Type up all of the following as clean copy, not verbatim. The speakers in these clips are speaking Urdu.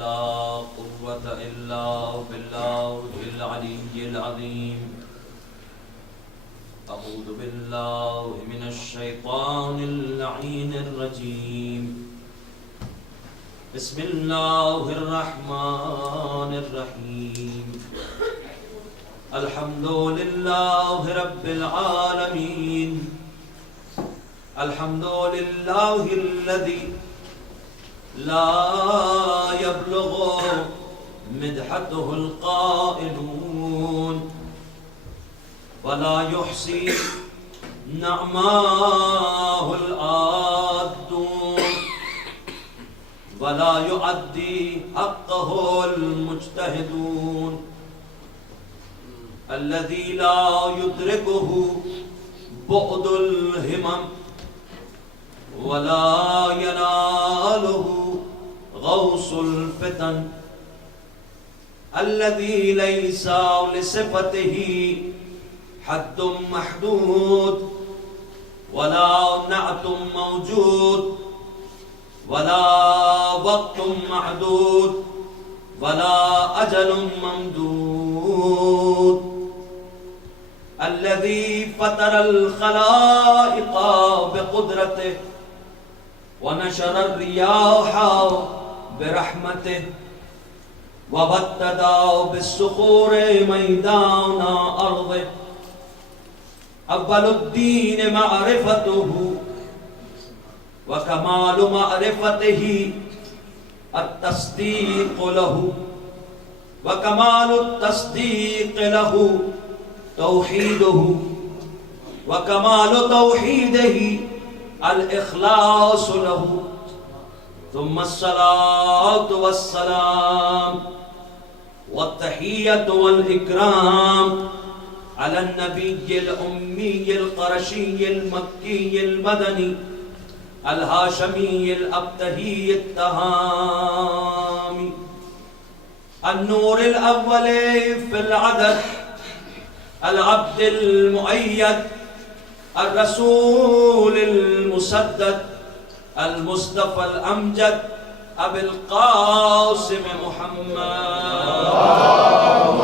ولا قوة إلا بالله العلي العظيم. أعوذ بالله من الشيطان اللعين الرجيم. بسم الله الرحمن الرحيم. الحمد لله رب العالمين. الحمد لله الذي لا يبلغ مدحته القائلون ولا يحصي نعماه العادون ولا يؤدي حقه المجتهدون الذي لا يدركه بعد الهمم ولا يناله غوص الفتن الذي ليس لصفته حد محدود ولا نعت موجود ولا وقت معدود ولا أجل ممدود الذي فطر الخلائق بقدرته ونشر الرياح برحمته وبدد بالصخور ميدان أرضه. أول الدين معرفته وكمال معرفته التصديق له وكمال التصديق له توحيده وكمال توحيده الإخلاص له. ثم الصلاة والسلام والتحية والإكرام على النبي الأمي القرشي المكي المدني الهاشمي الأبتهي التهامي النور الأول في العدد العبد المؤيد الرسول المسدد المصطفى الأمجد أبي القاسم محمد. اللهم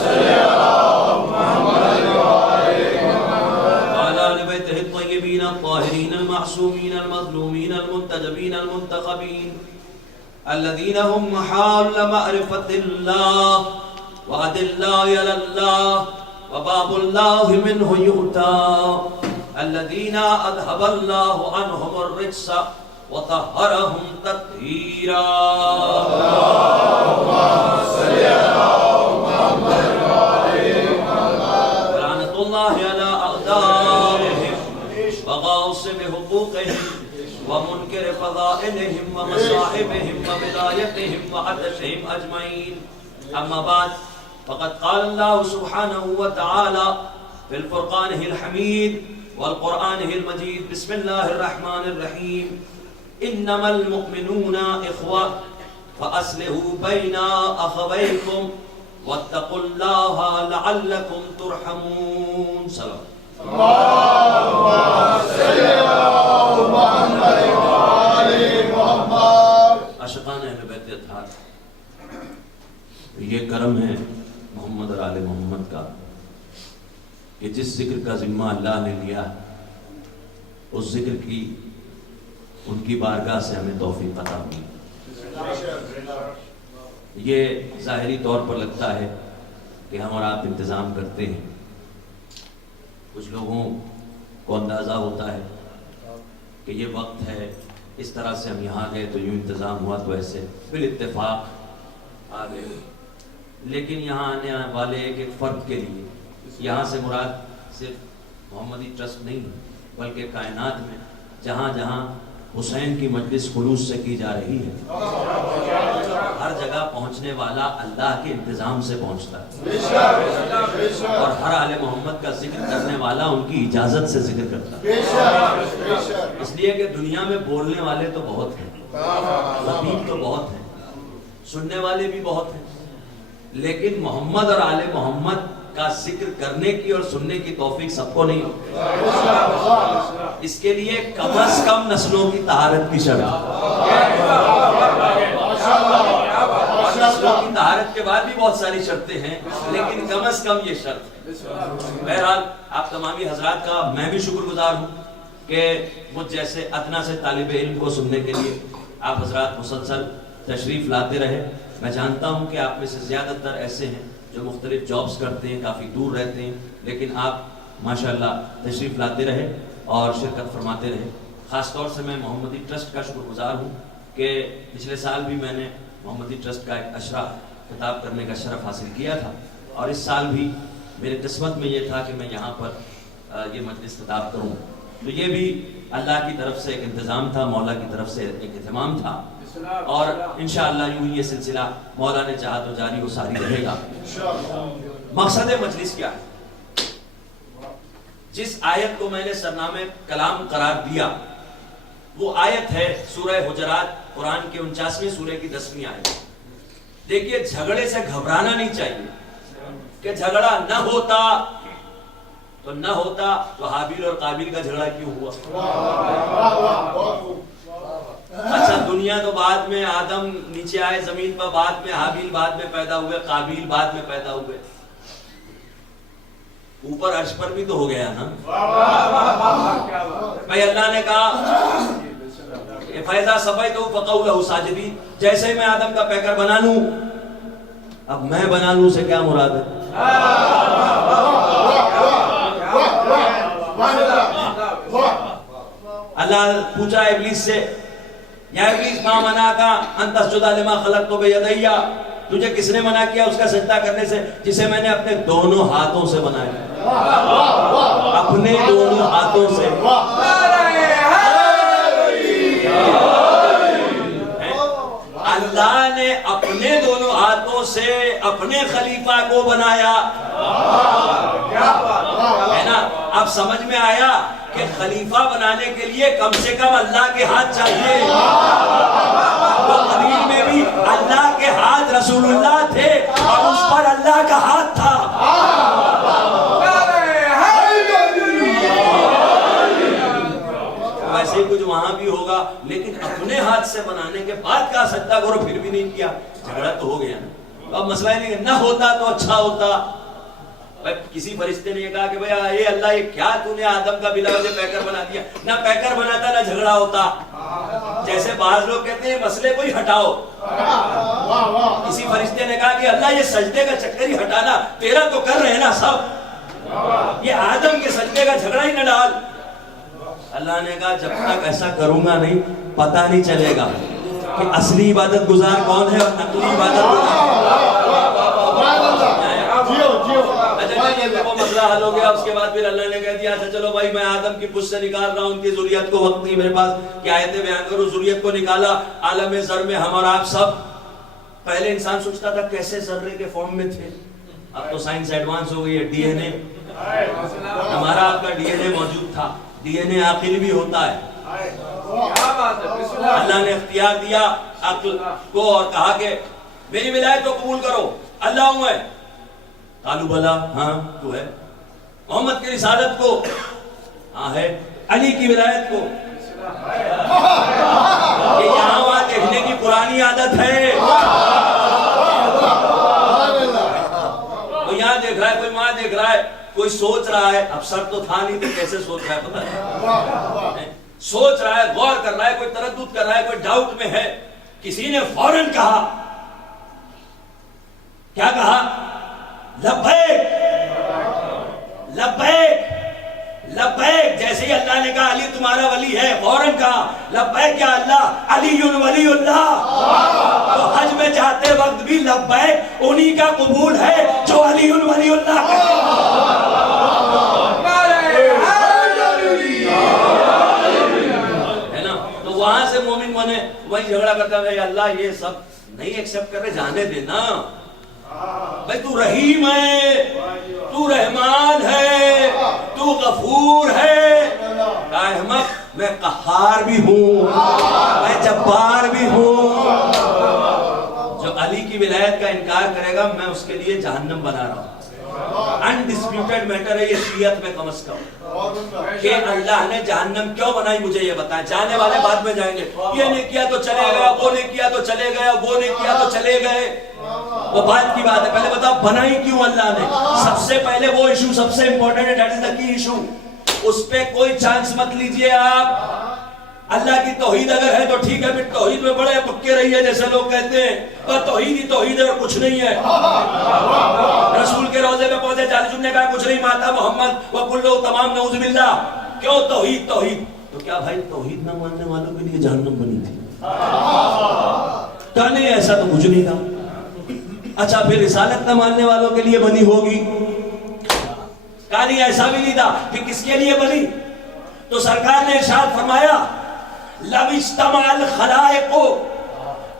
صل على محمد وعلى آل بيته الطيبين الطاهرين المعصومين المظلومين المنتجبين المنتخبين الذين هم محال معرفة الله وأدلاء على الله وباب الله منه يؤتى الذين أذهب الله عنهم الرجس وطهرهم تطهيرا. اللهم صل على محمد ولعنة الله على أعدائهم وغاصب حقوقهم ومنكر فضائلهم ومصائبهم وبلايتهم وعدلهم أجمعين. أما بعد فقد قال الله سبحانه وتعالى في الفرقان الحميد والقرآن المجيد. بسم الله الرحمن الرحيم. إنما المؤمنون إخوة فأصلحوا بين أخويكم واتقوا الله لعلكم ترحمون. سلام. اللهم صل على محمد وآل محمد. عاشقان اہل بیت اطہار، یہ کرم ہے محمد اور آل محمد کا کہ جس ذکر کا ذمہ اللہ نے لیا اس ذکر کی ان کی بارگاہ سے ہمیں توفیق عطا ہوئی. یہ ظاہری طور پر لگتا ہے کہ ہم اور آپ انتظام کرتے ہیں. کچھ لوگوں کو اندازہ ہوتا ہے کہ یہ وقت ہے، اس طرح سے ہم یہاں گئے تو یوں انتظام ہوا تو ایسے بالاتفاق آ گئے. لیکن یہاں آنے والے ایک فرد کے لیے یہاں سے مراد صرف محمدی ٹرسٹ نہیں بلکہ کائنات میں جہاں جہاں حسین کی مجلس خلوص سے کی جا رہی ہے ہر جگہ پہنچنے والا اللہ کے انتظام سے پہنچتا ہے، اور ہر آل محمد کا ذکر کرنے والا ان کی اجازت سے ذکر کرتا ہے. اس لیے کہ دنیا میں بولنے والے تو بہت ہیں، خطیب تو بہت ہیں، سننے والے بھی بہت ہیں، لیکن محمد اور آل محمد کا ذکر کرنے کی اور سننے کی توفیق سب کو نہیں ہوتی. اس کے لیے کم از کم نسلوں کی طہارت کی شرط. کے بعد بھی بہت ساری شرطیں ہیں، لیکن کم از کم یہ شرط ہے۔ بہرحال آپ تمامی حضرات کا میں بھی شکر گزار ہوں کہ مجھ جیسے ادنا سے طالب علم کو سننے کے لیے آپ حضرات مسلسل تشریف لاتے رہے۔ میں جانتا ہوں کہ آپ میں سے زیادہ تر ایسے ہیں جو مختلف جابز کرتے ہیں، کافی دور رہتے ہیں، لیکن آپ ماشاءاللہ تشریف لاتے رہے اور شرکت فرماتے رہے۔ خاص طور سے میں محمدی ٹرسٹ کا شکر گزار ہوں کہ پچھلے سال بھی میں نے محمدی ٹرسٹ کا ایک اشرا خطاب کرنے کا شرف حاصل کیا تھا، اور اس سال بھی میرے قسمت میں یہ تھا کہ میں یہاں پر یہ مجلس خطاب کروں۔ تو یہ بھی اللہ کی طرف سے ایک انتظام تھا، مولا کی طرف سے ایک اہتمام تھا، اور انشاءاللہ یوں ہی یہ سلسلہ مولا نے چاہا تو جاری و ساری رہے گا۔ مقصد مجلس کیا ہے؟ جس آیت کو میں نے سرنامے کلام قرار دیا وہ آیت ہے سورہ حجرات، قرآن کے 49ویں سورہ کی 10ویں آیت۔ دیکھیے جھگڑے سے گھبرانا نہیں چاہیے کہ جھگڑا نہ ہوتا تو حابیل اور قابیل کا جھگڑا کیوں ہوا؟ اچھا دنیا تو بعد میں، آدم نیچے آئے زمین پر بعد میں، حابیل بعد میں پیدا ہوئے، قابیل بعد میں پیدا ہوئے، اوپر عرش پر بھی تو ہو گیا نا بھائی۔ اللہ نے کہا فَإِذَا صَفَيْتُ فَقَعُوا لَهُ سَاجِدِينَ، جیسے میں آدم کا پیکر بنا لوں، اب میں بنا لوں سے کیا مراد ہے؟ اللہ پوچھا ابلیس سے، یا ابلیس ما منعک ان تسجد لما خلقت بیدی، تجھے کس نے منع کیا اس کا سجدہ کرنے سے جسے میں نے اپنے دونوں ہاتھوں سے بنایا؟ اپنے دونوں ہاتھوں سے۔ اللہ نے اپنے دونوں ہاتھوں سے اپنے خلیفہ کو بنایا ہے نا۔ اب سمجھ میں آیا کہ خلیفہ بنانے کے لیے کم سے کم اللہ کے ہاتھ چاہیے۔ تو قدیم میں بھی اللہ کے ہاتھ رسول اللہ تھے اور اس پر اللہ کا ہاتھ تھا۔ ویسے کچھ وہاں بھی ہوگا، لیکن اپنے ہاتھ سے بنانے کے بعد کا سجدہ کرو پھر بھی نہیں کیا، جھگڑا تو ہو گیا نا۔ اب مسئلہ نہیں کہ نہ ہوتا تو اچھا ہوتا۔ کسی فرشتے نے یہ کہا کہ بھئی اے اللہ یہ کیا تو نے آدم کا بلا وجہ پیکر بنا دیا، نہ پیکر بناتا نہ جھگڑا ہوتا۔ جیسے بعض لوگ کہتے ہیں مسئلے کو ہی ہٹاؤ، کسی فرشتے نے کہا کہ اللہ یہ سجدے کا چکر ہی ہٹانا، تیرا تو کر رہے ہیں نا سب، یہ آدم کے سجدے کا جھگڑا ہی نہ ڈال۔ اللہ نے کہا جب تک ایسا کروں گا نہیں پتہ نہیں چلے گا کہ اصلی عبادت گزار کون ہے اور نقلی عبادت گزار۔ وہ مسئلہ حل ہو گیا، اس کے بعد پھر اللہ نے کہہ دیا اچھا چلو بھائی میں آدم کی پشت سے نکال رہا ہوں ان کی ذریت کو، وقت نہیں میرے پاس کہ آیتیں بیان کروں۔ ذریت کو نکالا، عالم ذر میں ہم اور آپ سب، پہلے انسان سوچتا تھا کیسے ذرے کے فارم میں تھے، اب تو سائنس ایڈوانس ہو گئی ہے، ڈی این اے، ہمارا آپ کا ڈی این اے موجود تھا، ڈی این اے عاقل بھی ہوتا ہے۔ اللہ نے اختیار دیا عقل کو اور کہا کہ میری ولایت کو قبول کرو، اللہ ہوں میں، قالو بلا، ہاں تو ہے، محمد کی رسالت کو، ہاں ہے، علی کی ولایت کو، یہ یہاں وہاں دیکھنے کی پرانی عادت ہے، کوئی یہاں دیکھ رہا ہے کوئی وہاں دیکھ رہا ہے، کوئی سوچ رہا ہے، اب سر تو تھا نہیں تو کیسے سوچ رہا ہے پتہ ہے، سوچ رہا ہے، غور کر رہا ہے، کوئی تردد کر رہا ہے، کوئی ڈاؤٹ میں ہے، کسی نے فوراً کہا، کیا کہا؟ لبیک لبیک لبیک، جیسے ہی اللہ نے کہا علی تمہارا ولی ہے، فوراً کہا لبیک یا اللہ علی ولی اللہ۔ تو حج میں جاتے وقت بھی لبیک انہی کا قبول ہے جو علی ولی اللہ ہے نا۔ تو وہاں سے مومن بنے، وہی جھگڑا کرتا ہے اللہ یہ سب نہیں ایکسپٹ کر رہے، جانے دینا بھائی، تو رحیم ہے، تو رحمان ہے، تو غفور ہے، احمق میں قہار بھی ہوں، میں جبار بھی ہوں۔ جو علی کی ولایت کا انکار کرے گا میں اس کے لیے جہنم بنا رہا ہوں۔ انڈسپیوٹڈ میٹر ہے یہ شریعت میں کم از کم، کہ اللہ نے جہنم کیوں بنائی مجھے یہ بتائیں. جانے والے بعد میں جائیں گے، یہ نہیں کیا تو چلے گیا، وہ نہیں کیا تو چلے گیا، وہ نہیں کیا تو چلے گئے، وہ بات کی بات ہے. پہلے بتاؤ بنائی کیوں اللہ نے. سب سے پہلے وہ ایشو سب سے امپورٹنٹ ہے، دیٹ از دا کی ایشو. اس پہ کوئی چانس مت لیجئے آپ. اللہ کی توحید اگر ہے تو ٹھیک ہے، پھر توحید میں بڑے پکے رہیے جیسے لوگ کہتے ہیں اور توحید ہی توحید ہے اور کچھ نہیں ہے. رسول کے روضے پہ پہنچے، جالجن نے کہا کچھ نہیں، ماتا محمد وکلو تمام نعوذ باللہ. کیوں توحید توحید؟ تو کیا بھائی توحید نہ ماننے والوں کے لیے جہنم بنی تھی؟ کہا نہیں ایسا تو کچھ نہیں تھا. اچھا پھر رسالت نہ ماننے والوں کے لیے بنی ہوگی؟ کہا نہیں ایسا بھی نہیں تھا. کہ کس کے لیے بنی؟ تو سرکار نے ارشاد فرمایا لو اجتمع الخلائق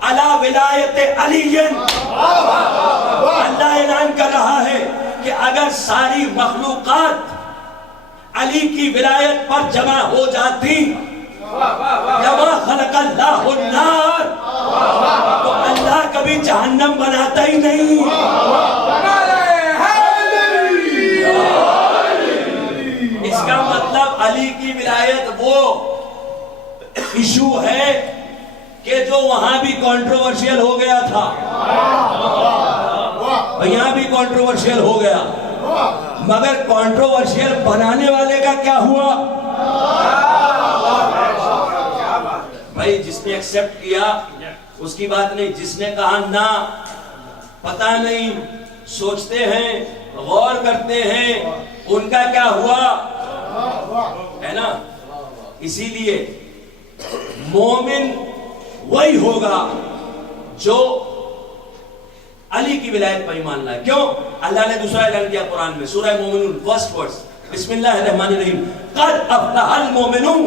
علی ولایت علی. اللہ اعلان کر رہا ہے کہ اگر ساری مخلوقات علی کی ولایت پر جمع ہو جاتی، لما خلق اللہ النار، تو اللہ کبھی جہنم بناتا ہی نہیں. اس کا مطلب علی کی ولایت وہ ایشو ہے کہ جو وہاں بھی کنٹروورشل ہو گیا تھا، یہاں بھی کنٹروورشل ہو گیا، مگر کنٹروورشل بنانے والے کا کیا ہوا؟ بھائی جس نے ایکسپٹ کیا اس کی بات نہیں، جس نے کہا نہ پتہ نہیں، سوچتے ہیں، غور کرتے ہیں، ان کا کیا ہوا ہے نا. اسی لیے مومن وہی ہوگا جو علی کی ولایت پر ایمان لائے. کیوں؟ اللہ نے دوسرا اعلان کیا قرآن میں سورہ مومنون فرسٹ ورس، بسم اللہ الرحمن الرحیم، قد افلح المومنون.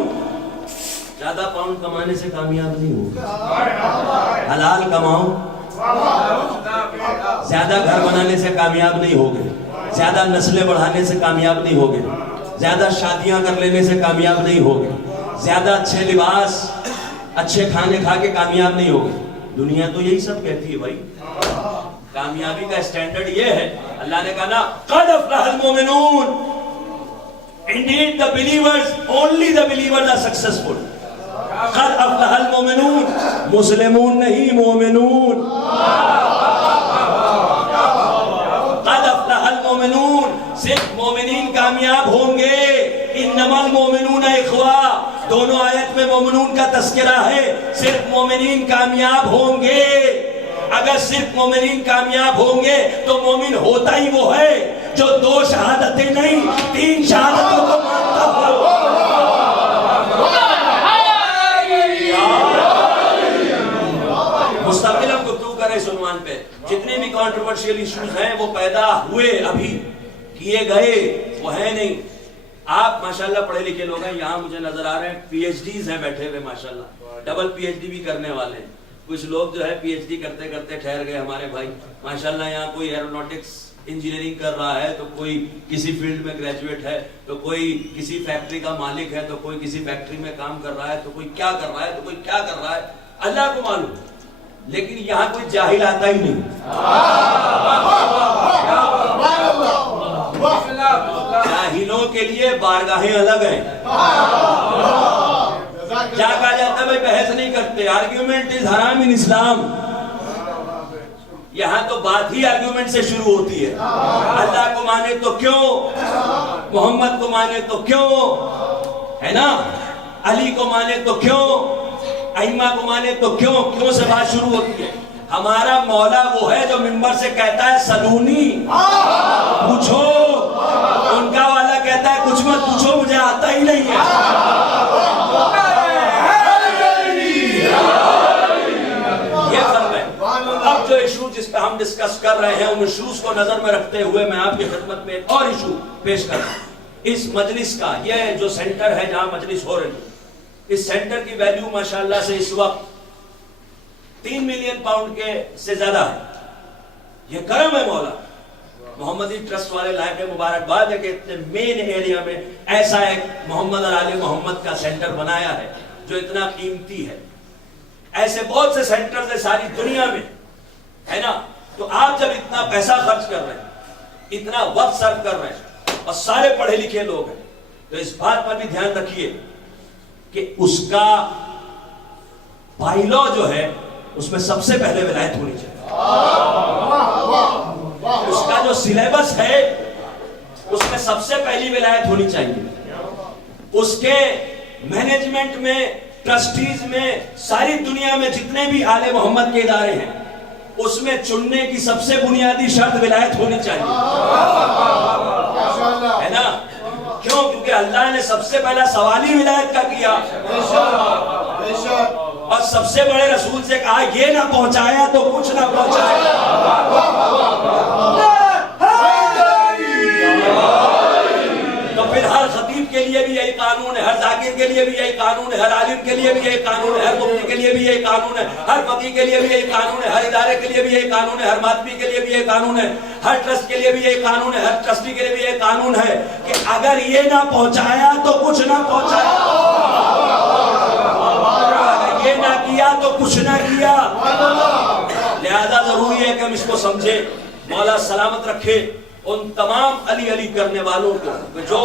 زیادہ پاؤنڈ کمانے سے کامیاب نہیں ہوگا، حلال کماؤ. زیادہ گھر بنانے سے کامیاب نہیں ہوگے، زیادہ نسلیں بڑھانے سے کامیاب نہیں ہوگے، زیادہ شادیاں کر لینے سے کامیاب نہیں ہوگے، زیادہ اچھے لباس اچھے کھانے کھا کے کامیاب نہیں ہوگے. دنیا تو یہی سب کہتی ہے بھائی. کامیابی کا اسٹینڈرڈ یہ ہے، اللہ نے کہا نا قد افلح المومنون. Indeed the believers, only the believers are successful. قد افلح المومنون، مسلمون نہیں مومنون. قد افلح المومنون، صرف مومنین کامیاب ہوں گے. انما المومنون اخوہ، دونوں آیت میں مومنون کا تذکرہ ہے. صرف مومنین کامیاب ہوں گے. اگر صرف مومنین کامیاب ہوں گے تو مومن ہوتا ہی وہ ہے جو دو شہادتیں نہیں 3 شہادتوں کو مانتا ہو. مستقل ہم گفتگو کریں اس عنوان پہ. جتنے بھی کنٹروورشل ایشوز ہیں وہ پیدا ہوئے، ابھی کیے گئے، وہ ہے نہیں. آپ ماشاءاللہ پڑھے لکھے لوگ ہیں، یہاں مجھے نظر آ رہے ہیں پی ایچ ڈیز ہیں بیٹھے ہوئے ماشاءاللہ، ڈبل پی ایچ ڈی بھی کرنے والے ہیں. کچھ لوگ جو ہے پی ایچ ڈی کرتے کرتے ٹھہر گئے ہمارے بھائی ماشاءاللہ. یہاں کوئی ایروناٹکس انجینئرنگ کر رہا ہے، تو کوئی کسی فیلڈ میں گریجویٹ ہے، تو کوئی کسی فیکٹری کا مالک ہے، تو کوئی کسی فیکٹری میں کام کر رہا ہے، تو کوئی کیا کر رہا ہے، تو کوئی کیا کر رہا ہے، اللہ کو معلوم. لیکن یہاں کوئی جاہل آتا ہی نہیں. جاہلوں کے لیے بارگاہیں الگ ہیں. کیا کہا جاتا ہے بھائی بحث نہیں کرتے، آرگیومنٹ از حرام ان اسلام. یہاں تو بات ہی آرگیومنٹ سے شروع ہوتی ہے. اللہ کو مانے تو کیوں، محمد کو مانے تو کیوں، ہے نا، علی کو مانے تو کیوں، ائمہ کو مانے تو کیوں. کیوں سے بات شروع ہوتی ہے. ہمارا مولا وہ ہے جو منبر سے کہتا ہے سلونی، پوچھو. ان کا والا کہتا ہے کچھ مت پوچھو، مجھے آتا ہی نہیں ہے. یہ فرق ہے. اب جو ایشو جس پہ ہم ڈسکس کر رہے ہیں ان ایشوز کو نظر میں رکھتے ہوئے میں آپ کی خدمت میں ایک اور ایشو پیش کر رہا ہوں. اس مجلس کا یہ جو سینٹر ہے جہاں مجلس ہو رہی ہے، اس سینٹر کی ویلیو ماشاءاللہ سے اس وقت 3 ملین پاؤنڈ کے سے زیادہ ہے. یہ کرم ہے مولا. محمدی ٹرسٹ والے لائق مبارکباد ہے کہ اتنے مین ایریا میں ایسا ایک محمد اور آل محمد کا سینٹر بنایا ہے جو اتنا قیمتی ہے. ایسے بہت سے سینٹرز ہیں ساری دنیا میں، ہے نا. تو آپ جب اتنا پیسہ خرچ کر رہے ہیں اتنا وقت صرف کر رہے ہیں اور سارے پڑھے لکھے لوگ ہیں، تو اس بات پر بھی دھیان رکھیے کہ اس کا بائیلو جو ہے اس میں سب سے پہلے ولایت ہونی چاہیے، اس کا جو سلیبس ہے اس میں سب سے پہلی ولایت ہونی چاہیے، اس کے مینجمنٹ میں، ٹرسٹیز میں، ساری دنیا میں جتنے بھی آل محمد کے ادارے ہیں اس میں چننے کی سب سے بنیادی شرط ولایت ہونی چاہیے، ہے نا؟ کیوں؟ کیونکہ اللہ نے سب سے پہلا سوال ہی ولایت کا کیا، اور سب سے بڑے رسول سے کہا یہ نہ پہنچایا تو کچھ نہ پہنچایا۔ تو پھر ہر خطیب کے لیے بھی یہی قانون ہے، ہر ذاکر کے لیے بھی یہی قانون ہے، ہر عالم کے لیے بھی یہی قانون ہے، ہر مفتی کے لیے بھی یہی قانون ہے، ہر فقیہ کے لیے بھی یہی قانون ہے، ہر ادارے کے لیے بھی یہی قانون ہے، ہر ماتمی کے لیے بھی یہی قانون ہے، ہر ٹرسٹ کے لیے بھی یہی قانون ہے، ہر ٹرسٹی کے لیے بھی یہی قانون ہے کہ اگر یہ نہ پہنچایا تو کچھ نہ پہنچایا، اگر یہ نہ کیا تو کچھ نہ کیا۔ لہذا ضروری ہے کہ ہم اس کو سمجھیں۔ مولا سلامت رکھے ان تمام علی علی کرنے والوں کو جو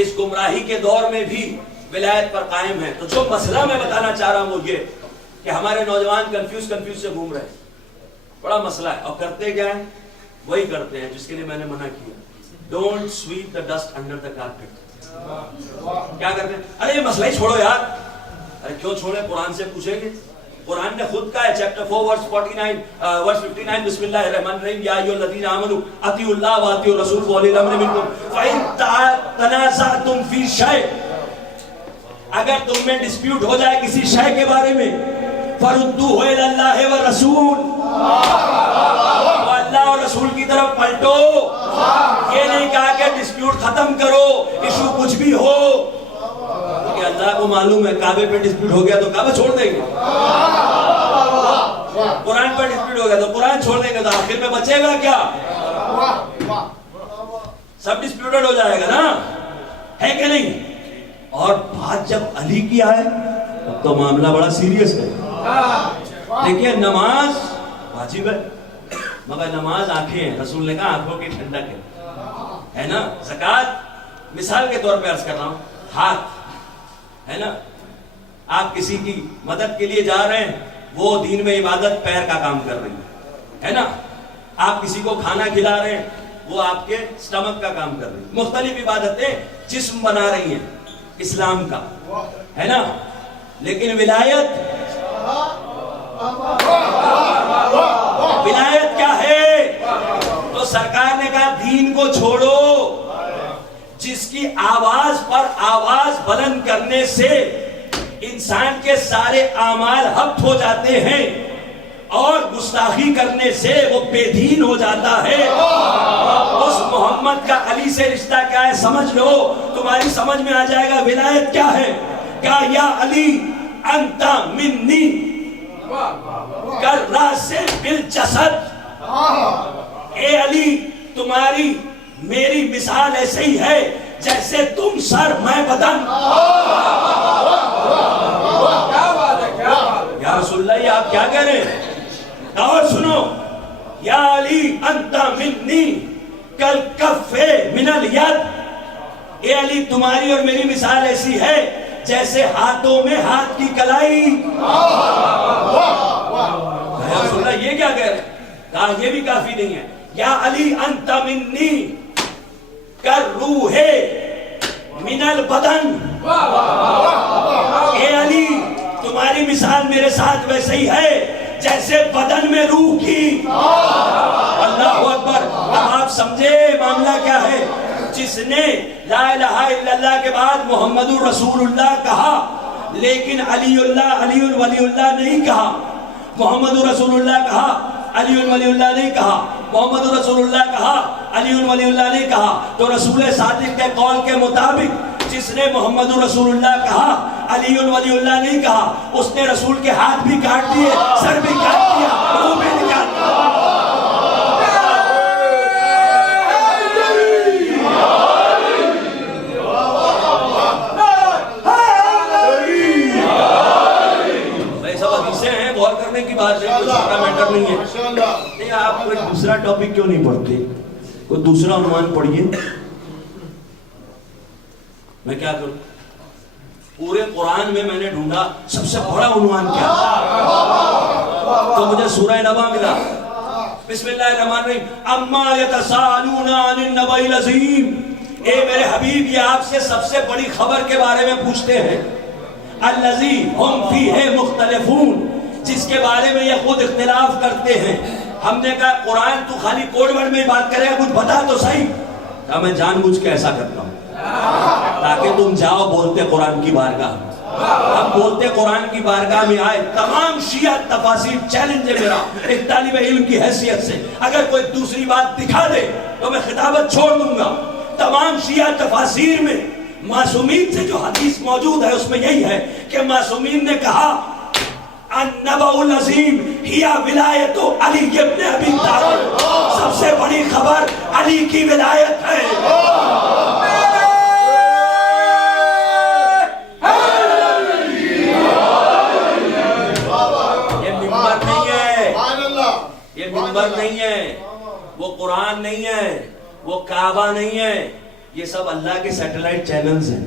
اس گمراہی کے دور میں بھی ولایت پر قائم ہیں۔ تو جو مسئلہ میں بتانا چاہ رہا ہوں وہ یہ کہ ہمارے نوجوان کنفیوز سے گھوم رہے ہیں، بڑا مسئلہ ہے، اور کرتے کیا ہیں؟ وہی کرتے ہیں جس کے لیے میں نے منع کیا، don't sweep the dust under the carpet. کیا کرتے ہیں؟ ارے یہ مسئلہ ہی چھوڑو یار۔ ارے کیوں چھوڑے؟ قرآن سے پوچھیں گے، قرآن نے خود کہا ہے، چیپٹر 4 ورس 59 بسم اللہ الرحمن الرحیم، یا ایھا الذین آمنوا اطیعوا اللہ واطیعوا الرسول واولی الامر منکم فإن تنازعتم فی شیء، اگر تم میں ڈسپیوٹ ہو جائے کسی شے کے بارے میں، فردوہ الی اللہ والرسول، تو اللہ اور رسول کی طرف پلٹو۔ یہ نہیں کہا کہ ڈسپیوٹ ختم کرو، ایشو کچھ بھی ہو، کہ اللہ کو معلوم ہے کعبے پہ ڈسپیوٹ ہو گیا تو کعبہ چھوڑ دیں گے، قرآن پر ڈسپیوٹ ہو گیا تو قرآن چھوڑ دیں گے، تو آخر میں بچے گا کیا؟ سب ڈسپیوٹڈ ہو جائے گا نا، ہے کہ نہیں؟ اور بات جب علی کی آئے اب تو معاملہ بڑا سیریس ہے۔ دیکھیے نماز واجب ہے، مگر نماز آنکھیں ہیں، رسول نے کہا آنکھوں کی ٹھنڈک ہے نا؟ زکوٰۃ مثال کے طور پہ عرض کر رہا ہوں، ہاتھ ہے نا، آپ کسی کی مدد کے لیے جا رہے ہیں، وہ دین میں عبادت پیر کا کام کر رہی ہے نا، آپ کسی کو کھانا کھلا رہے ہیں، وہ آپ کے سٹمک کا کام کر رہی ہے، مختلف عبادتیں جسم بنا رہی ہیں اسلام کا، ہے نا؟ لیکن ولایت کیا ہے؟ تو سرکار نے کہا دین کو چھوڑو، جس کی آواز پر آواز بلند کرنے سے انسان کے سارے اعمال حبط ہو جاتے ہیں اور گستاخی کرنے سے وہ بے دین ہو جاتا ہے۔ اس محمد کا علی سے رشتہ کیا ہے سمجھ لو، تمہاری سمجھ میں آ جائے گا ولایت کیا ہے۔ کہا یا علی انت منی کالراس بالجسد، اے علی تمہاری میری مثال ایسے ہی ہے جیسے تم سر میں بدن۔ یا رسول اللہ یہ آپ کیا کہہ رہے ہیں؟ اور سنو، یا علی انت منی کالکف من الید، اے علی تمہاری اور میری مثال ایسی ہے جیسے ہاتھوں میں ہاتھ کی کلائی۔ یا رسول اللہ یہ کیا کہہ رہے ہیں؟ کہا یہ بھی کافی نہیں ہے، یا علی انت منی کالروح من البدن، اے علی تمہاری مثال میرے ساتھ ویسے ہی ہے جیسے بدن میں روح کی۔ اللہ اکبر۔ اب آپ سمجھے معاملہ کیا ہے؟ جس نے لا الہ الا اللہ کے بعد محمد رسول اللہ کہا لیکن علی اللہ علی ولی اللہ نہیں کہا، محمد رسول اللہ کہا علی ولی اللہ نہیں کہا، محمد رسول اللہ کہا علی ولی اللہ نہیں کہا، تو رسول صادق کے قول کے مطابق جس نے محمد رسول اللہ کہا علی ولی اللہ نہیں کہا، اس نے رسول کے ہاتھ بھی کاٹ دیے، سر بھی کاٹ دیا، روح بھی نکال دیا۔ کی بات ہے، کوئی چھوٹا میٹر نہیں ہے۔ نہیں آپ کوئی دوسرا ٹاپک کیوں نہیں پڑھتے؟ کوئی دوسرا عنوان پڑھیے. میں کیا کروں؟ پورے قرآن میں نے ڈھونڈا سب سے بڑا عنوان کیا، تو مجھے سورہ نبا ملا. بسم اللہ الرحمن الرحیم. اما یتساءلون عن النبأ العظیم. اے میرے حبیب یہ آپ سے سب سے بڑی خبر کے بارے میں پوچھتے ہیں. الذی ہم فیہ مختلفون. جس کے بارے میں یہ خود اختلاف کرتے ہیں. ہم نے کہا قرآن تو خالی کوڈ ورڈ میں بات کرے گا، کچھ بتا تو صحیح. کہا میں جان بوجھ کے ایسا کرتا ہوں تاکہ تم جاؤ بولتے قرآن کی بارگاہ. ہم بولتے قرآن کی بارگاہ میں آئے. تمام شیعہ تفاسیر چیلنج ہے میرا ایک طالب علم کی حیثیت سے، اگر کوئی دوسری بات دکھا دے تو میں خطابت چھوڑ دوں گا. تمام شیعہ تفاسیر میں معصومین سے جو حدیث موجود ہے اس میں یہی ہے کہ معصومین نے کہا النبأ العظیم ہی ولایت علی ابن ابی طالب. سب سے بڑی خبر علی کی ولایت ہے. یہ منبر نہیں ہے، وہ قرآن نہیں ہے، وہ کعبہ نہیں ہے، یہ سب اللہ کے سیٹلائٹ چینلز ہیں.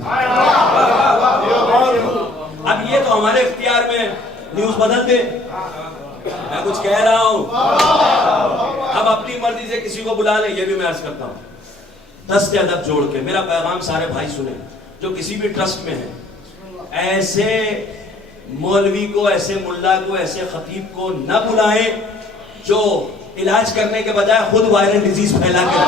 اب یہ تو ہمارے اختیار میں نیوز بدل دے. میں کچھ کہہ رہا ہوں، اب اپنی مرضی سے کسی کو بلا لیں. یہ بھی میں عرض کرتا ہوں دست ادب جوڑ کے میرا پیغام سارے بھائی سنیں جو کسی بھی ٹرسٹ میں ہیں. ایسے مولوی کو، ایسے ملا کو، ایسے خطیب کو نہ بلائیں جو علاج کرنے کے بجائے خود وائرل ڈیزیز پھیلا کے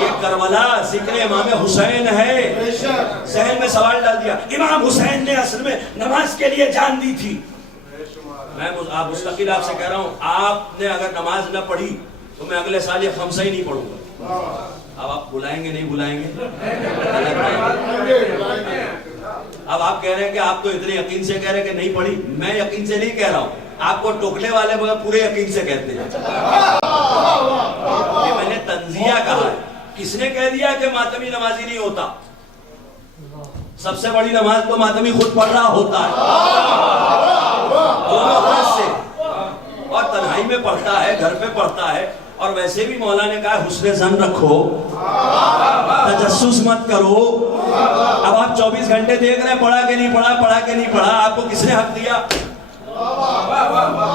یہ کربلا ذکر امام حسین ہے. ذہن میں سوال ڈال دیا امام حسین نے اصل میں نماز کے لیے جان دی تھی. میں مستقل آپ سے کہہ رہا ہوں، آپ نے اگر نماز نہ پڑھی تو میں اگلے سال یہ خمسہ ہی نہیں پڑھوں گا. اب آپ بلائیں گے نہیں بلائیں گے؟ اب آپ کہہ رہے ہیں کہ آپ تو اتنے یقین سے کہہ رہے ہیں کہ نہیں پڑھی. میں یقین سے نہیں کہہ رہا ہوں، آپ کو ٹوکنے والے پورے یقین سے کہتے ہیں. یہ میں نے تنزیہ کہا ہے. کس نے کہہ دیا کہ ماتمی نمازی نہیں ہوتا؟ سب سے بڑی نماز تو ماتمی خود پڑھ رہا ہوتا ہے دونوں ہاتھ سے، اور تنہائی میں پڑھتا ہے، گھر پہ پڑھتا ہے. اور ویسے بھی مولا نے کہا حسن ظن رکھو، تجسس مت کرو. اب آپ 24 گھنٹے دیکھ رہے ہیں پڑھا کہ نہیں پڑھا، پڑھا کہ نہیں پڑھا. آپ کو کس نے حق دیا؟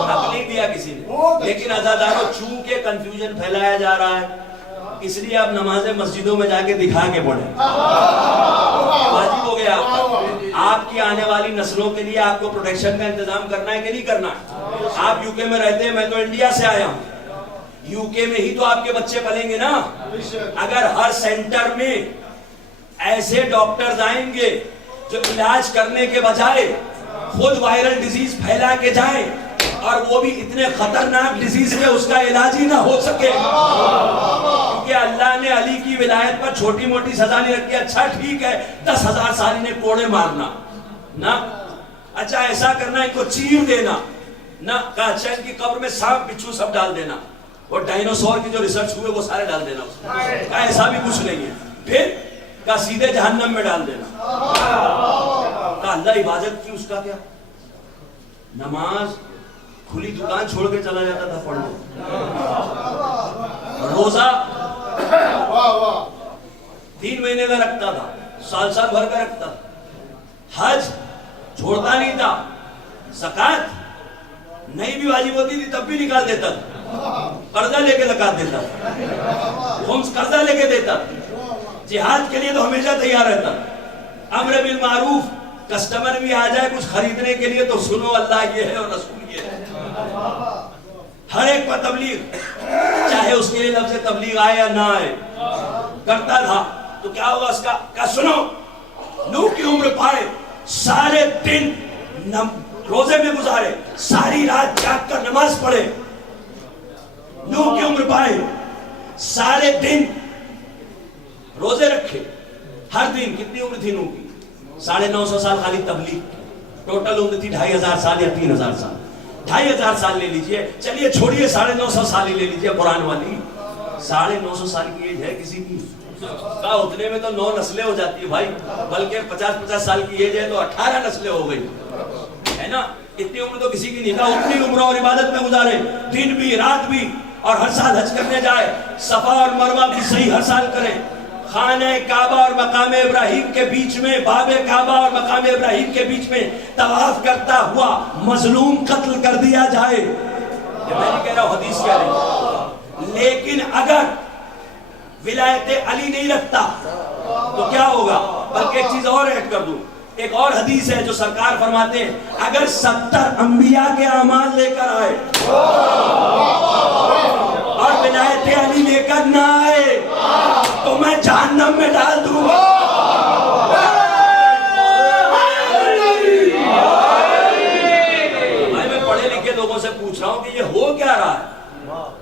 حق نہیں دیا کسی نے. لیکن عزاداروں چونکہ کنفیوژن پھیلایا جا رہا ہے اس لیے آپ نمازیں مسجدوں میں جا کے دکھا کے پڑھیں. واجب ہو گیا آپ کی آنے والی نسلوں کے لیے. آپ کو پروٹیکشن کا انتظام کرنا ہے کہ نہیں کرنا ہے؟ آپ یو کے میں رہتے ہیں، میں تو انڈیا سے آیا ہوں. یو کے میں ہی تو آپ کے بچے پلیں گے نا. اگر ہر سینٹر میں ایسے ڈاکٹرز آئیں گے جو علاج کرنے کے بجائے خود وائرل ڈیزیز پھیلا کے جائیں، اور وہ بھی اتنے خطرناک ڈیزیز کے اس کا علاج ہی نہ ہو سکے، کیونکہ اللہ نے علی کی ولایت پر چھوٹی موٹی سزا نہیں رکھی. اچھا ٹھیک ہے 10,000 سال انہیں کوڑے مارنا نہ، اچھا ایسا کرنا ان کو چیر دینا نہ، کہا اچھا ان کی قبر میں سانپ بچھو سب ڈال دینا، اور ڈائنوسور کی جو ریسرچ ہوئے وہ سارے ڈال دینا. کہا ایسا بھی کچھ نہیں ہے. پھر کہا سیدھے جہنم میں ڈال دینا. کہا اللہ عبادت کی اس کا کیا؟ نماز کھلی دکان چھوڑ کے چلا جاتا تھا پڑھنے. روزہ 3 مہینے کا رکھتا تھا، سال بھر کا رکھتا تھا. حج چھوڑتا نہیں تھا. زکات نہیں بھی واجب ہوتی تھی تب بھی نکال دیتا تھا. قرضہ لے کے زکات دیتا تھا، خمس قرضہ لے کے دیتا تھا. جہاد کے لیے تو ہمیشہ تیار رہتا. امر بالمعروف، کسٹمر بھی آ جائے کچھ خریدنے کے لیے تو سنو اللہ یہ ہے اور رسول یہ ہے. ہر ایک پر تبلیغ، چاہے اس کے لیے لفظ تبلیغ آئے یا نہ آئے، کرتا تھا. تو کیا ہوگا اس کا؟ کہا سنو، نوح کی عمر پائے، سارے دن روزے میں گزارے، ساری رات جاگ کر نماز پڑھے. نوح کی عمر پائے، سارے دن روزے رکھے. ہر دن کتنی عمر تھی نوح کی؟ 950 سال خالی تبلیغ. ٹوٹل عمر تھی 2500 سال یا 3000 سال. 2500 سال لے لیجئے، چلیے چھوڑیے 950 سال ہی لے لیجئے. قرآن والی 950 سال کی ایج ہے کسی کی؟ کہا اتنے میں تو 9 نسلیں ہو جاتی ہے بھائی، بلکہ 50 سال کی ایج ہے تو 18 نسلیں ہو گئی ہے نا. اتنی عمر تو کسی کی نہیں تھا، اتنی عمر اور عبادت میں گزارے، دن بھی رات بھی، اور ہر سال حج کرنے جائے، صفا اور مروہ بھی صحیح ہر سال کرے، خانہ کعبہ اور مقام ابراہیم کے بیچ میں، باب کعبہ اور مقام ابراہیم کے بیچ میں طواف کرتا ہوا مظلوم قتل کر دیا جائے، یہ میں نہیں کہہ رہا ہوں، حدیث کہہ رہی، لیکن اگر ولایت علی نہیں رکھتا تو کیا ہوگا؟ بلکہ ایک چیز اور ایڈ کر دوں، ایک اور حدیث ہے جو سرکار فرماتے ہیں اگر 70 انبیاء کے اعمال لے کر آئے اور ولایت علی لے کر نہ آئے تو میں جہنم میں ڈال دوں گا۔ میں پڑھے لکھے لوگوں سے پوچھ رہا ہوں کہ یہ ہو کیا رہا ہے؟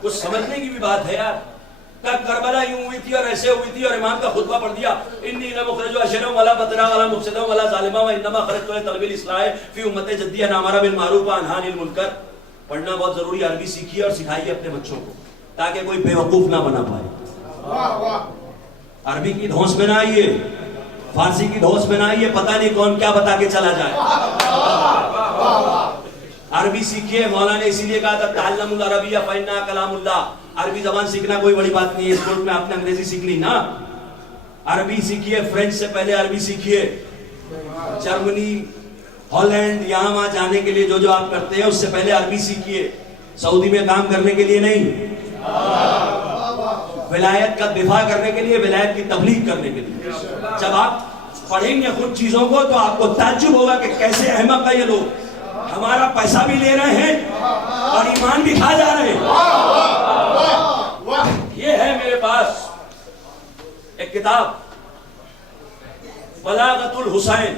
کچھ سمجھنے کی بھی بات ہے یار۔ کربلا یوں ہوئی تھی اور ایسے ہوئی تھی اور امام کا خطبہ پڑھ دیا، انی لمخرج اشرا ولا بدرا ولا مفسدا ولا ظالما وانما خرجت لطلب الاصلاح فی امت جدیہ نامرا بالمعروف وانہا عن المنکر۔ پڑھنا بہت ضروری، عربی سیکھیے اور سکھائیے اپنے بچوں کو تاکہ کوئی بیوقوف نہ بنا پائے۔ عربی کی دھوس میں نہ آئیے، فارسی کی دھوس میں نہ آئیے، پتہ نہیں کون کیا بتا کے چلا جائے۔ عربی سیکھیے، مولا نے اسی لیے کہا تھا تعلموا العربیہ فإنہا کلام اللہ۔ عربی زبان سیکھنا کوئی بڑی بات نہیں ہے، اس ملک میں آپ نے انگریزی سیکھ لی نا، عربی سیکھیے، فرینچ سے پہلے عربی سیکھیے، جرمنی، ہالینڈ، یہاں وہاں جانے کے لیے جو جو آپ کرتے ہیں اس سے پہلے عربی سیکھیے، سعودی میں کام کرنے کے لیے نہیں، ولایت کا دفاع کرنے کے لیے، ولایت کی تبلیغ کرنے کے لیے۔ جب آپ پڑھیں گے خود چیزوں کو تو آپ کو تعجب ہوگا کہ کیسے احمق ہے یہ لوگ، ہمارا پیسہ بھی لے رہے ہیں اور ایمان بھی کھا جا رہے ہیں۔ یہ ہے میرے پاس ایک کتاب بلاغت الحسین،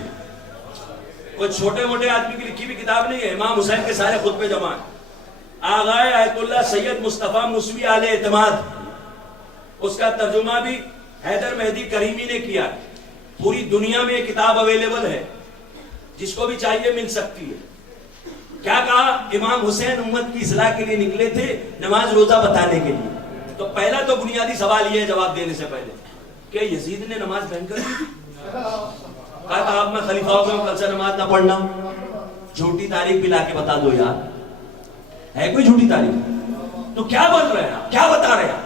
کوئی چھوٹے موٹے آدمی کی لکھی بھی کتاب نہیں ہے، امام حسین کے سارے خطبے جمع ہیں، آغائے آیت اللہ سید مصطفیٰ موسوی آل اعتماد، اس کا ترجمہ بھی حیدر مہدی کریمی نے کیا۔ پوری دنیا میں یہ کتاب اویلیبل ہے، جس کو بھی چاہیے مل سکتی ہے۔ کیا کہا؟ امام حسین امت کی اصلاح کے لیے نکلے تھے، نماز روزہ بتانے کے لیے۔ تو پہلا تو بنیادی سوال یہ ہے جواب دینے سے پہلے کہ یزید نے نماز بہن کر دی؟ کہا تھا اب میں خلیفہ ہو گیا ہوں، کل سے نماز نہ پڑھنا۔ جھوٹی تاریخ بھی لا کے بتا دو یار، ہے کوئی جھوٹی تاریخ؟ تو کیا بن رہے ہیں، کیا بتا رہے ہیں؟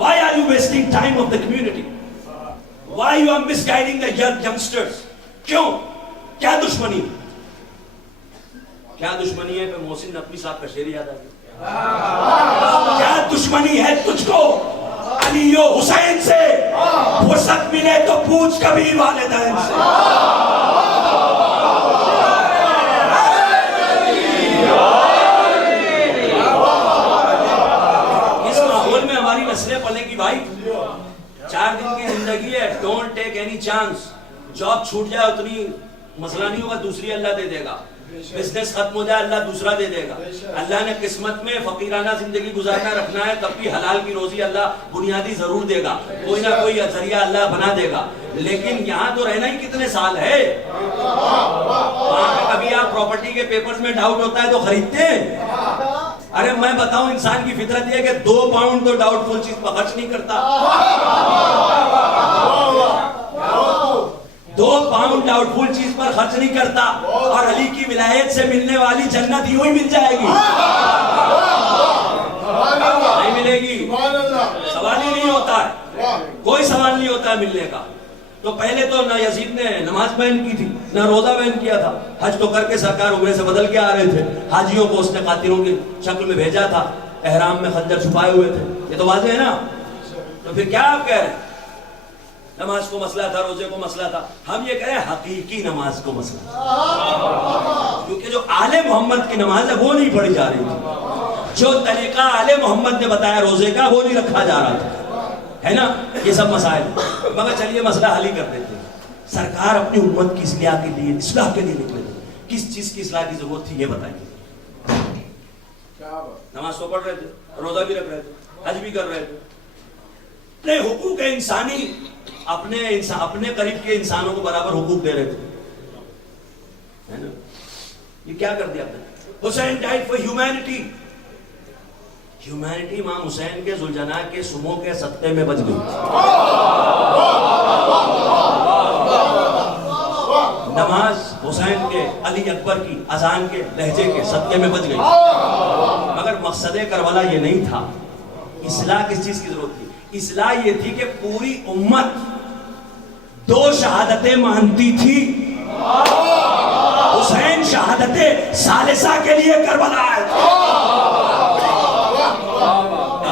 Why are you wasting time of the community? Why you are misguiding the youngsters? کیوں؟ کیا دشمنی؟ کیا دشمنی ہے؟ کہ محسن نقوی صاحب کا شعر یاد آ گیا، کیا دشمنی ہے تجھ کو علی و حسین سے؟ فرصت ملے تو پوچھ کبھی والدین سے۔ اس ماحول میں ہماری نسلیں پلے گی بھائی، 4 دن کی زندگی ہے، don't take any chance. Job چھوٹ جائے اتنی مسئلہ نہیں ہوگا، دوسری اللہ دے دے گا، بزنس ختم ہو جائے اللہ دوسرا دے دے گا، اللہ نے قسمت میں فقیرانہ زندگی گزارنا رکھنا ہے تب بھی حلال کی روزی اللہ بنیادی ضرور دے گا، کوئی نہ کوئی ذریعہ اللہ بنا دے گا۔ لیکن یہاں تو رہنا ہی کتنے سال ہے، وہاں پہ کبھی آپ پراپرٹی کے پیپرز میں ڈاؤٹ ہوتا ہے تو خریدتے ہیں؟ ارے میں بتاؤں انسان کی فطرت یہ ہے کہ 2 پاؤنڈ تو ڈاؤٹ فل چیز پر خرچ نہیں کرتا، 2 پاؤنڈ ڈاؤٹ فل چیز پر خرچ نہیں کرتا، اور علی کی ولایت سے ملنے والی جنت یوں ہی مل جائے گی، نہیں ملے گی، سوال ہی نہیں ہوتا ہے، کوئی سوال نہیں ہوتا ہے ملنے کا۔ تو پہلے تو نہ یزید نے نماز بیان کی تھی، نہ روزہ بیان کیا تھا، حج تو کر کے سرکار عمرے سے بدل کے آ رہے تھے، حاجیوں کو اس نے قاتلوں کی شکل میں بھیجا تھا، احرام میں خنجر چھپائے ہوئے تھے، یہ تو واضح ہے نا۔ تو پھر کیا آپ کہہ رہے ہیں؟ نماز کو مسئلہ تھا، روزے کو مسئلہ تھا، ہم یہ کہہ رہے ہیں حقیقی نماز کو مسئلہ، کیونکہ جو آل محمد کی نماز ہے وہ نہیں پڑھی جا رہی تھی، جو طریقہ آل محمد نے بتایا روزے کا وہ نہیں رکھا جا رہا تھا، ہے نا۔ یہ سب مسائل، مگر چلیے مسئلہ حل ہی کر دیتے ہیں۔ سرکار اپنی امت کی اصلاح کے لیے نکلے تھے، کس چیز کی اصلاح کی ضرورت تھی یہ بتائیے؟ نماز تو پڑھ رہے تھے، روزہ بھی رکھ رہے تھے، حج بھی کر رہے تھے، اپنے حقوق انسانی اپنے قریب کے انسانوں کو برابر حقوق دے رہے تھے، ہے نا۔ یہ کیا کر دیا آپ نے؟ حسین ڈائیڈ فار ہیومینٹی، ہیومینٹی امام حسین کے ذوالجناح کے سمو کے صدقے میں بچ گئی، نماز حسین کے علی اکبر کی اذان کے لہجے کے صدقے میں بچ گئی، مگر مقصد کربلا یہ نہیں تھا۔ اصلاح کس چیز کی ضرورت تھی؟ اصلاح یہ تھی کہ پوری امت دو شہادتیں مانتی تھی، حسین شہادت ثالثہ کے لیے کربلا آئے تھے۔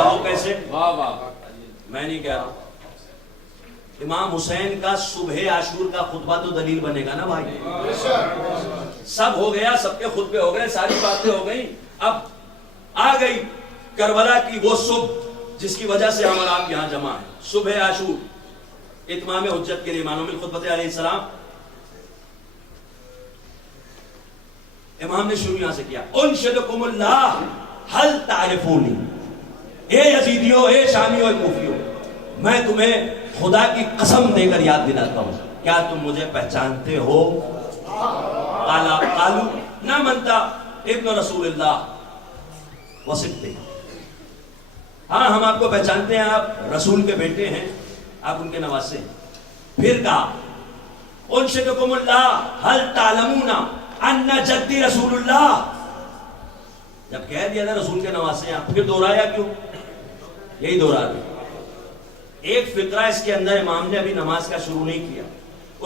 وہ کیسے؟ میں نہیں کہہ رہا، امام حسین کا صبح عاشور کا خطبہ تو دلیل بنے گا نا بھائی۔ سب ہو گیا، سب کے خطبے ہو گئے، ساری باتیں ہو گئی، اب آ گئی کربلا کی وہ صبح جس کی وجہ سے ہم اور آپ یہاں جمع ہیں، صبح عاشور، اتمام حجت کے لیے امام الخطبۃ علیہ السلام۔ امام نے شروع یہاں سے کیا، انشدکم اللہ حل تعرفونی، اے یزیدیو، اے شامیو، اے کوفیو، میں تمہیں خدا کی قسم دے کر یاد دلاتا ہوں، کیا تم مجھے پہچانتے ہو؟ قالو نہ منتا ابن رسول اللہ وصبتے، ہاں ہم آپ کو پہچانتے ہیں، آپ رسول کے بیٹے ہیں، آپ ان کے نواسے ہیں۔ پھر کہا انشدکم اللہ حل تعلمون ان جدی رسول اللہ، جب کہہ دیا تھا رسول کے نواسے ہیں، پھر دوہرایا کیوں؟ یہی دوہرا دیا۔ ایک فقرہ اس کے اندر امام نے ابھی نماز کا شروع نہیں کیا،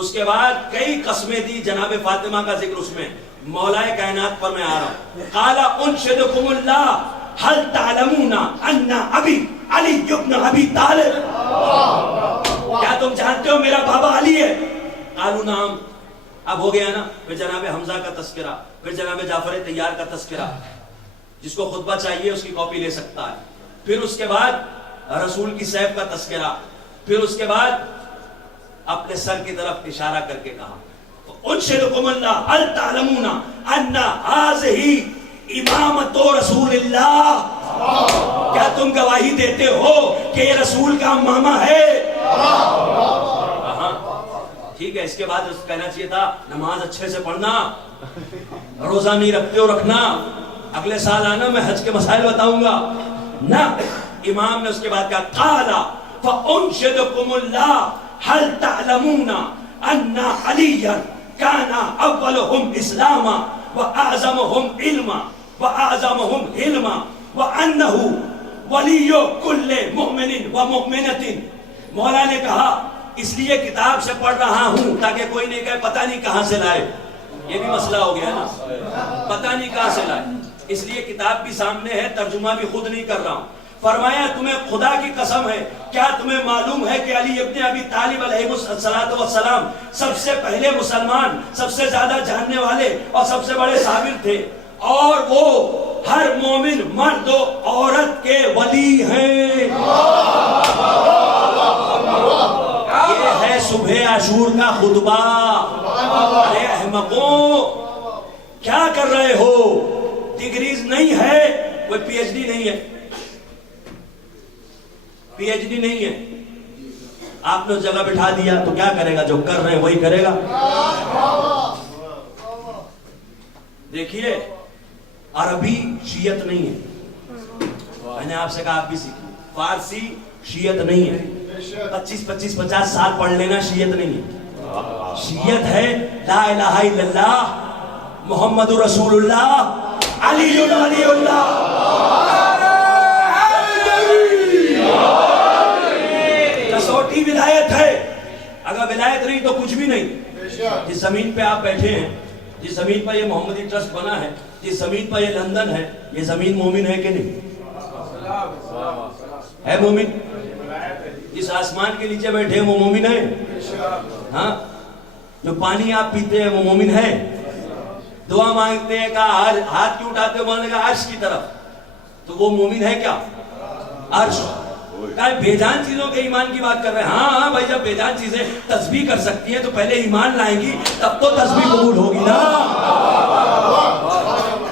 اس کے بعد کئی قسمیں دی، جناب فاطمہ کا ذکر اس میں، مولا کائنات پر میں آ رہا ہوں۔ قال انشدکم اللہ حل تعلمون ان ابی علی ابن ابی طالب، کیا تم جانتے ہو میرا بابا علی ہے؟ قالوا نعم۔ اب ہو گیا نا، پھر جناب حمزہ کا تذکرہ، پھر جناب جعفر طیار کا تذکرہ، جس کو خطبہ چاہیے اس کی کاپی لے سکتا ہے، پھر اس کے بعد رسول کی سیف کا تذکرہ، پھر اس کے بعد اپنے سر کی طرف اشارہ کر کے کہا انشدکم اللہ حل تعلمون ان هذه امامت رسول اللہ، کیا تم گواہی دیتے ہو کہ یہ رسول کا امامہ ہے؟ ٹھیک ہے، اس کے بعد کہنا چاہیے تھا نماز اچھے سے پڑھنا، روزہ نہیں رکھتے ہو رکھنا، اگلے سال آنا میں حج کے مسائل بتاؤں گا، نہ امام نے اس کے بعد کہا قال فانشدکم اللہ حل تعلمون ان علیا کان اولهم اسلاما واعظمهم علما واعظمهم علما وانه ولی کل مؤمن ومؤمنۃ۔ مولا نے کہا اس لیے کتاب سے پڑھ رہا ہوں تاکہ کوئی نہیں کہے پتہ نہیں کہاں سے لائے، یہ بھی مسئلہ ہو گیا نا، پتہ نہیں کہاں سے لائے، اس لیے کتاب بھی سامنے ہے، ترجمہ بھی خود نہیں کر رہا ہوں۔ فرمایا تمہیں خدا کی قسم ہے، کیا تمہیں معلوم ہے کہ علی ابن ابی طالب علیہ السلام سب سے پہلے مسلمان، سب سے زیادہ جاننے والے اور سب سے بڑے صابر تھے، اور وہ ہر مومن مرد و عورت کے ولی ہیں۔ یہ ہے صبح عاشور کا خطبہ۔ ارے احمقوں، کیا کر رہے ہو؟ ڈگریز نہیں ہے، کوئی پی ایچ ڈی نہیں ہے، پی ایچ ڈی نہیں ہے، آپ نے اس جگہ بٹھا دیا تو کیا کرے گا؟ جو کر رہے ہیں وہی کرے گا۔ دیکھیے عربی شیعت نہیں ہے، میں نے آپ سے کہا آپ بھی سیکھیں، فارسی شیعت نہیں ہے، 25-50 سال پڑھ لینا شیعت نہیں ہے، شیعت ہے لا الہ الا اللہ محمد رسول اللہ علی ولی اللہ۔ کسوٹی ولایت ہے، اگر ولایت نہیں تو کچھ بھی نہیں۔ جس زمین پہ آپ بیٹھے ہیں، جس زمین پر یہ محمدی ٹرسٹ بنا ہے، جس زمین پر یہ لندن ہے، یہ زمین مومن ہے کہ نہیں؟ ہے مومن؟ جس آسمان کے نیچے بیٹھے ہیں وہ مومن ہے؟ ہاں، جو پانی آپ پیتے ہیں وہ مومن ہے؟ دعا مانگتے ہیں کہا ہاتھ کیوں اٹھاتے ہو؟ بولنے کا عرش کی طرف، تو وہ مومن ہے کیا؟ عرش۔ کہا بے جان چیزوں کے ایمان کی بات کر رہے ہیں؟ ہاں بھائی، جب بے جان چیزیں تسبیح کر سکتی ہیں تو پہلے ایمان لائیں گی تب تو تسبیح قبول ہوگی نا،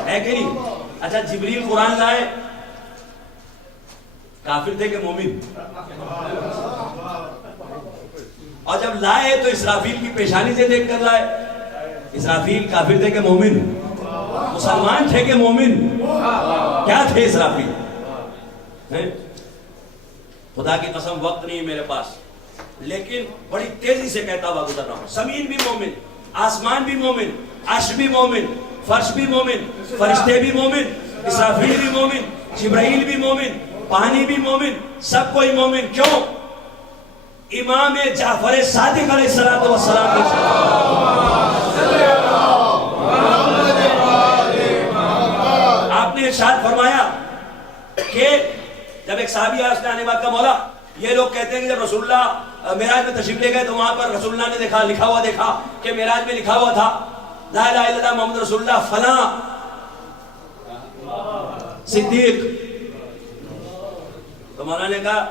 ہے کہ نہیں؟ اچھا جبریل قرآن لائے، کافر تھے کہ مومن؟ اور جب لائے تو اسرافیل کی پیشانی سے دیکھ کر لائے، اسرافیل کافر تھے کہ مومن؟ مسلمان تھے کہ مومن؟ کیا تھے اسرافیل؟ خدا کی قسم وقت نہیں ہے میرے پاس، لیکن بڑی تیزی سے کہتا ہوا گزر رہا ہوں، زمین بھی مومن، آسمان بھی مومن، عرش بھی مومن، فرش بھی مومن، فرشتے بھی مومن، اسرافیل بھی مومن، جبرائیل بھی مومن، پانی بھی مومن، سب کوئی مومن. کیوں؟ امام جعفر صادق علیہ السلام نے آپ نے ارشاد فرمایا کہ جب ایک صحابی آیا اس نے آنے بعد کا مولا یہ لوگ کہتے ہیں کہ جب رسول اللہ معراج میں تشریف لے گئے تو وہاں پر رسول اللہ نے دیکھا لکھا ہوا دیکھا کہ معراج میں لکھا ہوا تھا لا الہ الا اللہ محمد رسول اللہ فلاں صدیق. تو مولانا نے کہا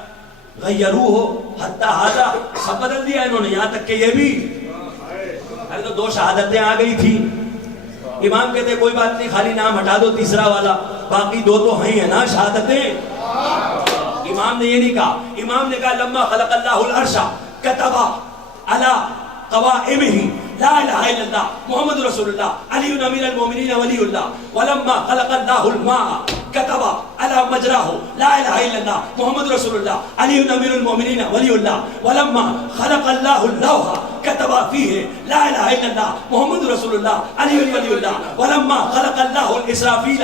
غیروہ حتی ھذا، سب بدل دیا انہوں نے، یہاں تک کہ یہ بھی. ارے تو 2 شہادتیں آ گئی تھی. امام کہتے کوئی بات نہیں، خالی نام ہٹا دو تیسرا والا، باقی 2 تو ہیں نا شہادتیں. امام نے یہ نہیں کہا. امام نے کہا لما خلق اللہ العرش کتب علی قوائمہ لا الہ الا اللہ محمد رسول اللہ علی امیر المومنین ولی اللہ ولما خلق اللہ الماء کتب علی مجراہ لا الہ الا اللہ محمد رسول اللہ علی امیر المومنین ولی اللہ ولما خلق اللہ اللوح کتب فیہ لا الہ الا اللہ محمد رسول اللہ علی ولی اللہ ولما خلق اللہ الاسرافیل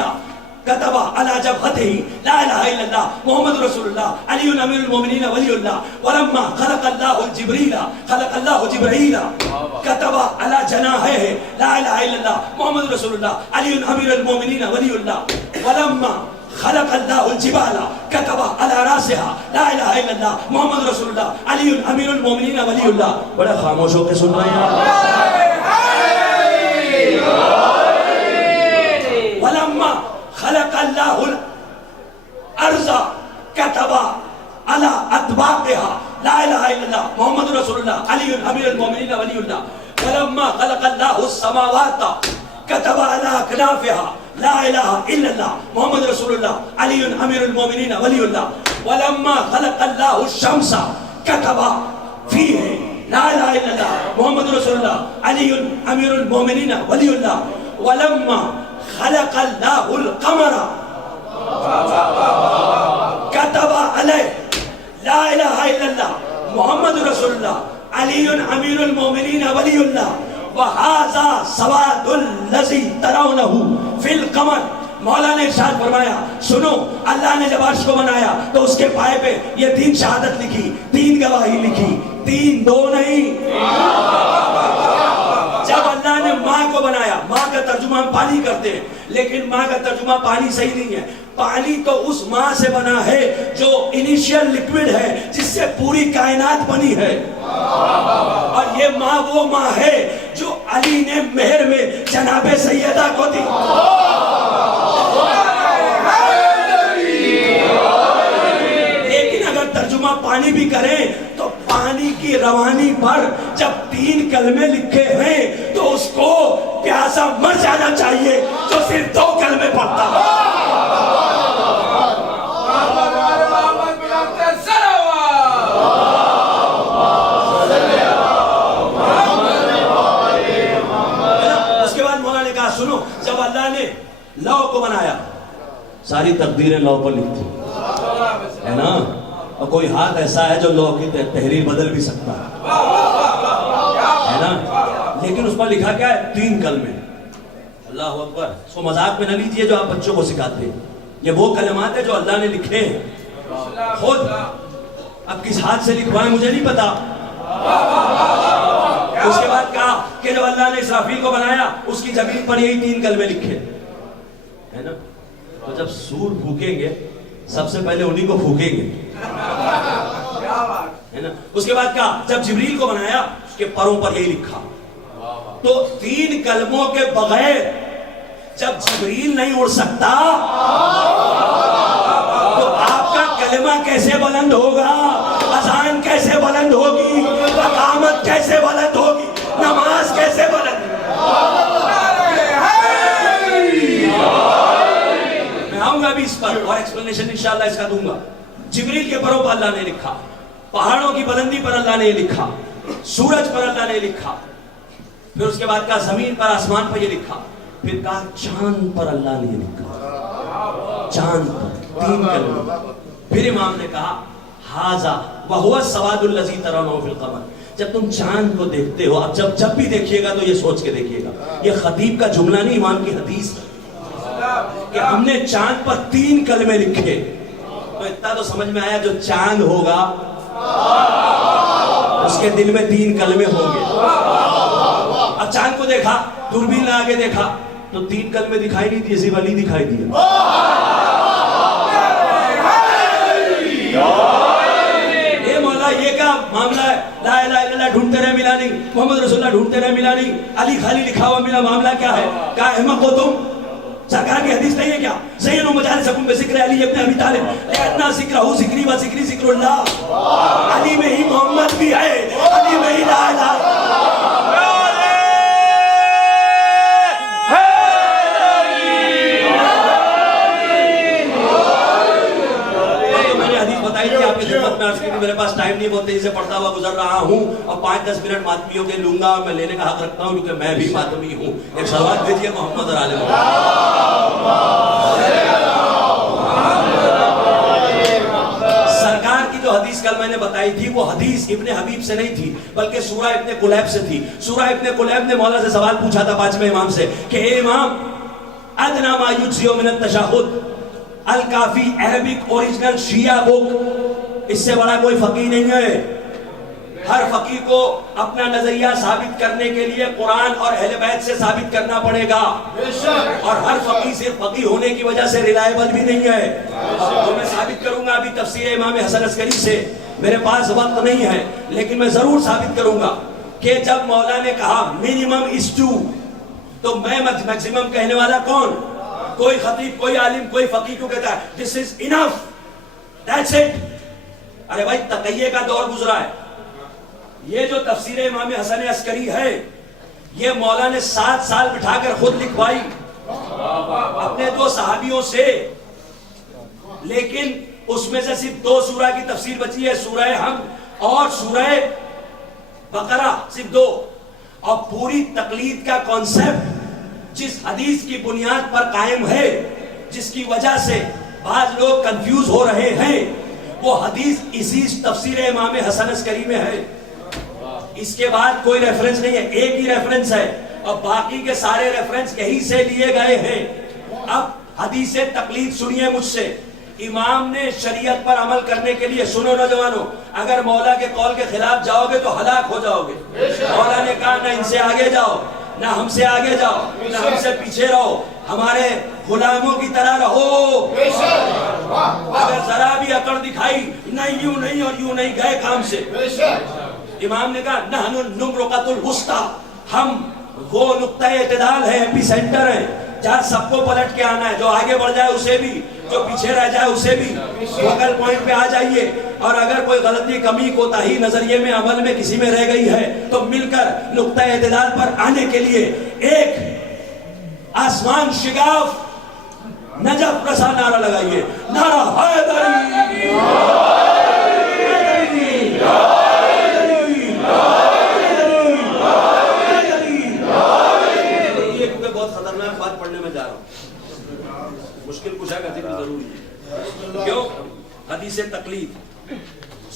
كتب على جبهته لا اله الا الله محمد رسول الله علي امير المؤمنين ولي الله ولما خلق الله الجبريل خلق الله جبريل كتب على جناحيه لا اله الا الله محمد رسول الله علي امير المؤمنين ولي الله ولما خلق الله الجبال كتب على راسها لا اله الا الله محمد رسول الله علي امير المؤمنين ولي الله. بڑا خاموش ہو کے سن رہے ہیں. ولما خلق اللہ الارض کتب علی اطباقها لا الہ الا اللہ محمد رسول اللہ علی امیر المومنین ولی اللہ ولما خلق اللہ السماوات کتب علی اکنافها لا الہ الا اللہ محمد رسول اللہ علی امیر المومنین ولی اللہ ولما خلق اللہ الشمس کتب فیہ لا الہ الا اللہ محمد رسول اللہ علی امیر المومنین ولی اللہ ولما خلق اللہ القمر کتب علیہ لا الہ الا اللہ محمد رسول اللہ علی امیر المومنین ولی اللہ وہذا سواد الذی ترونہ فی القمر. مولا نے ارشاد فرمایا سنو اللہ نے جب عرش کو بنایا تو اس کے پائے پہ یہ 3 شہادت لکھی، 3 گواہی لکھی، 3 2 نہیں. جب اللہ نے ماں کو بنایا، ماں کا ترجمہ ہم پانی کرتے ہیں لیکن ماں کا ترجمہ پانی صحیح نہیں ہے. پانی تو اس ماں سے بنا ہے جو انیشیل لیکوڈ ہے جس سے پوری کائنات بنی ہے. اور یہ ماں وہ ماں ہے جو علی نے مہر میں جناب سیدہ کو دی. لیکن اگر ترجمہ پانی بھی کریں تو پانی کی روانی پر جب 3 کلمے لکھے ہیں تو اس کو پیاسا مر جانا چاہیے جو صرف 2 کلمے پڑھتا ہے. اس کے بعد مولا نے کہا سنو جب اللہ نے لوح کو بنایا ساری تقدیریں لوح پر لکھی ہے نا، اور کوئی ہاتھ ایسا ہے جو لوح کی تحریر بدل بھی سکتا ہے نا، لیکن اس پر لکھا کیا ہے 3 کلمے. اللہ اکبر. اس کو مذاق میں نہ لیجئے جو آپ بچوں کو سکھاتے ہیں، یہ وہ کلمات ہیں جو اللہ نے لکھے ہیں خود. اب کس ہاتھ سے لکھوائیں مجھے نہیں پتا. اس کے بعد کہا کہ جب اللہ نے اسرافیل کو بنایا اس کی زمین پر یہی 3 کلمے لکھے ہے نا. تو جب سور پھونکیں گے سب سے پہلے انہی کو پھونکیں گے ہے نا. اس کے بعد کہا جب جبریل کو بنایا اس کے پروں پر یہی لکھا. تو 3 کلموں کے بغیر جب جبریل نہیں اڑ سکتا تو آپ کا کلمہ کیسے بلند ہوگا، اذان کیسے بلند ہوگی، اقامت کیسے بلند ہوگی، نماز کیسے بلند. میں آؤں گا ابھی اس پر اور ایکسپلینیشن انشاءاللہ اس کا دوں گا. جبریل کے پروں پر اللہ نے لکھا، پہاڑوں کی بلندی پر اللہ نے یہ لکھا، سورج پر اللہ نے لکھا، پھر اس کے بعد کہا زمین پر آسمان پر یہ لکھا، پھر کہا چاند پر اللہ نے یہ لکھا، چاند پر 3 کلمے. پھر امام نے کہا ھذا وہو السواد الذی ترونہ فی القمر، جب تم چاند کو دیکھتے ہو، اب جب بھی دیکھیے گا تو یہ سوچ کے دیکھیے گا، یہ خطیب کا جملہ نہیں، امام کی حدیث کہ ہم نے چاند پر 3 کلمے لکھے. تو اتنا تو سمجھ میں آیا جو چاند ہوگا اس کے دل میں 3 کلمے ہوں گے. اب چاند کو دیکھا، دوربین لگا کے دیکھا تو 3 کلمے دکھائی نہیں دیے، صرف علی دکھائی دیے. اے مولا یہ کیا معاملہ ہے؟ لا الہ الا اللہ ڈھونڈتے رہے ملا نہیں، محمد رسول اللہ ڈھونڈتے رہے ملا نہیں، علی خالی لکھا ہوا ملا، معاملہ کیا ہے؟ کہا احمق ہو تم، سرکار کی حدیث نہیں ہے کیا؟ زینوا مجالسکم بذکر علی ابن ابی طالب لأن ذکرہ ذکری و ذکری ذکر اللہ. علی میں ہی محمد بھی ہے، علی میں ہی لا الہ. آپ کی خدمت میں عرض کی، میرے پاس ٹائم نہیں، بہت تیزی سے پڑھتا ہوا گزر رہا ہوں اور 5-10 منٹ ماتمیوں کے لوں گا، میں لینے کا حق رکھتا ہوں کیونکہ میں بھی ماتمی ہوں. ایک صلوات دیجئے محمد اور آل محمد. سرکار کی جو حدیث کل میں نے بتائی تھی وہ حدیث ابن حبیب سے نہیں تھی بلکہ سورہ ابن قلیب سے تھی. سورہ ابن قلیب نے مولا سے سوال پوچھا تھا 5ویں امام سے کہ اے امام، ادنا ما یجزی من التشہد الکافی عربک اوریجنل شیعہ بک، اس سے بڑا کوئی فقیہ نہیں ہے. ہر فقیہ کو اپنا نظریہ ثابت کرنے کے لیے قرآن اور اہل بیت سے ثابت کرنا پڑے گا، اور ہر فقیہ صرف فقیہ ہونے کی وجہ سے ریلائبل بھی نہیں ہے. تو میں ثابت کروں گا ابھی تفسیر امام حسن عسکری سے، میرے پاس وقت نہیں ہے لیکن میں ضرور ثابت کروں گا کہ جب مولا نے کہا منیمم از 2 تو میں میکسیمم کہنے والا کون؟ کوئی خطیب، کوئی عالم، کوئی فقیہ کو کہتا ہے this is enough, that's it. ارے بھائی تقیہ کا دور گزرا ہے. یہ جو تفسیر امام حسن عسکری ہے یہ مولا نے 7 سال بٹھا کر خود لکھوائی اپنے 2 صحابیوں سے، لیکن اس میں سے صرف 2 سورہ کی تفسیر بچی ہے، سورہ حمد اور سورہ بقرہ، صرف 2. اور پوری تقلید کا کانسیپٹ جس حدیث کی بنیاد پر قائم ہے، جس کی وجہ سے بعض لوگ کنفیوز ہو رہے ہیں، وہ حدیث اسی تفسیر امام حسن عسکری میں ہے. اس کے بعد کوئی ریفرنس نہیں ہے، ایک ہی ریفرنس ہے اور باقی کے سارے ریفرنس یہی سے لیے گئے ہیں. اب حدیث تقلید سنیے مجھ سے. امام نے شریعت پر عمل کرنے کے لیے، سنو نوجوانوں، اگر مولا کے قول کے خلاف جاؤ گے تو ہلاک ہو جاؤ گے. مولا نے کہا نہ ان سے آگے جاؤ، نہ ہم سے آگے جاؤ، نہ ہم سے پیچھے رہو، ہمارے غلاموں کی طرح رہو. اگر ذرا بھی اکڑ دکھائی، نہیں یوں نہیں اور یوں نہیں، گئے کام سے. امام نے کہا نحن النمرقۃ الوسطی، ہم وہ نقطہ اعتدال ہے، ایپی سینٹر ہے جہاں سب کو پلٹ کے آنا ہے، جو آگے بڑھ جائے اسے بھی، جو پیچھے رہ جائے اسے بھی فوکل پوائنٹ پہ آ جائیے. اور اگر کوئی غلطی، کمی، کوتاہی نظریے میں، عمل میں کسی میں رہ گئی ہے تو مل کر نقطہ اعتدال پر آنے کے لیے ایک آسمان شگاف نجف رسا نعرہ لگائیے، نعرہ حیدری. خطرناک بات پڑھنے میں جا رہا ہوں، مشکل کشا کا ذکر ضروری ہے. کیوں؟ حدیث تقلید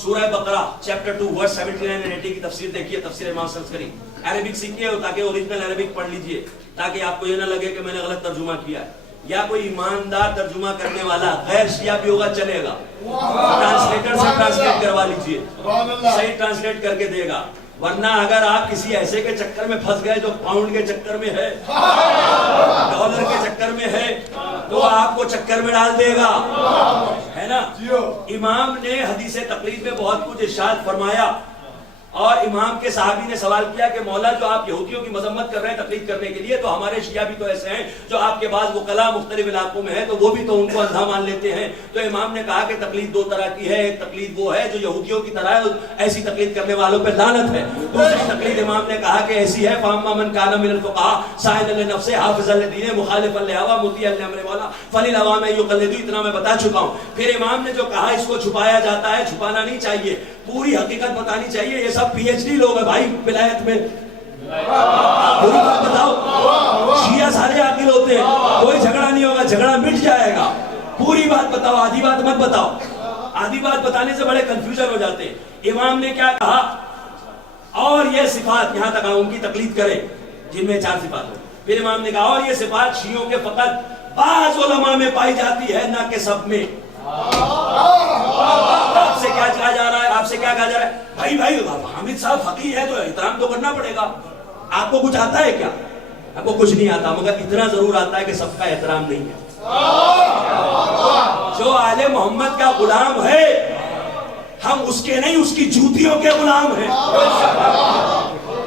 سورہ بقرہ چیپٹر 2 ورس 79 and 80 کی تفسیر دیکھیے، تفسیر امام سنسکری. عربک سیکھیے تاکہ اوریجنل عربک پڑھ لیجئے، تاکہ آپ کو یہ نہ لگے کہ میں نے غلط ترجمہ کیا ہے. یا کوئی ایماندار ترجمہ کرنے والا غیر شیعہ بھی ہوگا چلے گا، ٹرانسلیٹر سے ٹرانسلیٹ کروا لیجئے، صحیح ٹرانسلیٹ کر کے دے گا. ورنہ اگر آپ کسی ایسے کے چکر میں پھنس گئے جو پاؤنڈ کے چکر میں ہے، ڈالر کے چکر میں ہے، تو آپ کو چکر میں ڈال دے گا، ہے نا. امام نے حدیث تقلید میں بہت کچھ ارشاد فرمایا، اور امام کے صحابی نے سوال کیا کہ مولا جو آپ یہودیوں کی مذمت کر رہے ہیں تقلید کرنے کے لیے، تو ہمارے شیعہ بھی تو ایسے ہیں جو آپ کے بعض وکلاء مختلف علاقوں میں ہیں تو وہ بھی تو ان کو اندھا مان لیتے ہیں. تو امام نے کہا کہ تقلید 2 طرح کی ہے. ایک تقلید وہ ہے جو یہودیوں کی طرح ہے، ایسی تقلید کرنے والوں پہ لعنت ہے. دوسری تقلید امام نے کہا کہ ایسی ہے فاما من کان من الفقهاء سائلا لنفسه حافظا لدینه مخالفا لهوى مطیعا لامر مولا فللعوام یقلدوا. اتنا میں بتا چکا ہوں. پھر امام نے جو کہا اس کو چھپایا جاتا ہے، چھپانا نہیں چاہیے، پوری حقیقت بتانی چاہیے. یہ سب پی ایچ ڈی لوگ ہیں بھائی ولایت میں، پوری بات بتاؤ. شیعہ سارے عاقل ہوتے ہیں، کوئی جھگڑا نہیں ہوگا، جھگڑا مٹ جائے گا. پوری بات بتاؤ، آدھی بات مت بتاؤ. آدھی بات بتانے سے بڑے کنفیوژن ہو جاتے ہیں. امام نے کیا کہا؟ اور یہ صفات، یہاں تک ان کی تقلید کرے جن میں 4 صفات ہو. پھر امام نے کہا اور یہ صفات شیعوں کے فقط بعض علماء میں پائی جاتی ہے، نہ کہ سب میں. آپ سے کیا کہا جا رہا ہے؟ آپ سے کیا کہا جا رہا ہے؟ بھائی حامد صاحب فقیہ ہے تو احترام تو کرنا پڑے گا. آپ کو کچھ آتا ہے کیا؟ آپ کو کچھ نہیں آتا، مگر اتنا ضرور آتا ہے کہ سب کا احترام نہیں ہے. جو آل محمد کا غلام ہے ہم اس کے نہیں، اس کی جوتیوں کے غلام ہیں.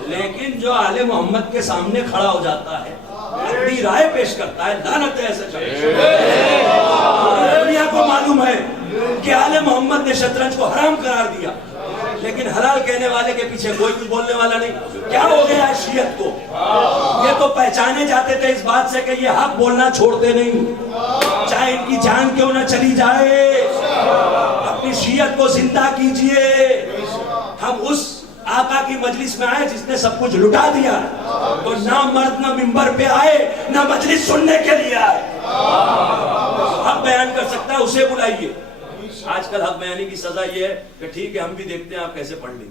لیکن جو آل محمد کے سامنے کھڑا ہو جاتا ہے، اپنی رائے پیش کرتا ہے، لعنت ہے ایسے چلے. دنیا کو معلوم ہے کہ آل محمد نے شطرنج کو حرام قرار دیا، لیکن حلال کہنے والے کے پیچھے کوئی کچھ بولنے والا نہیں. کیا ہو گیا ہے شیعت کو؟ یہ تو پہچانے جاتے تھے اس بات سے کہ یہ حق بولنا چھوڑتے نہیں، چاہے ان کی جان کیوں نہ چلی جائے. اپنی شیعت کو زندہ کیجئے. ہم اس آقا کی مجلس میں آئے جس نے سب کچھ لٹا دیا، تو نہ مرد نہ منبر پہ آئے نہ مجلس سننے کے لیے آئے. حق بیان کر سکتا ہے اسے بلائیے. آج کل حق بیانی کی سزا یہ ہے کہ ٹھیک ہے ہم بھی دیکھتے ہیں آپ کیسے پڑھ لیں.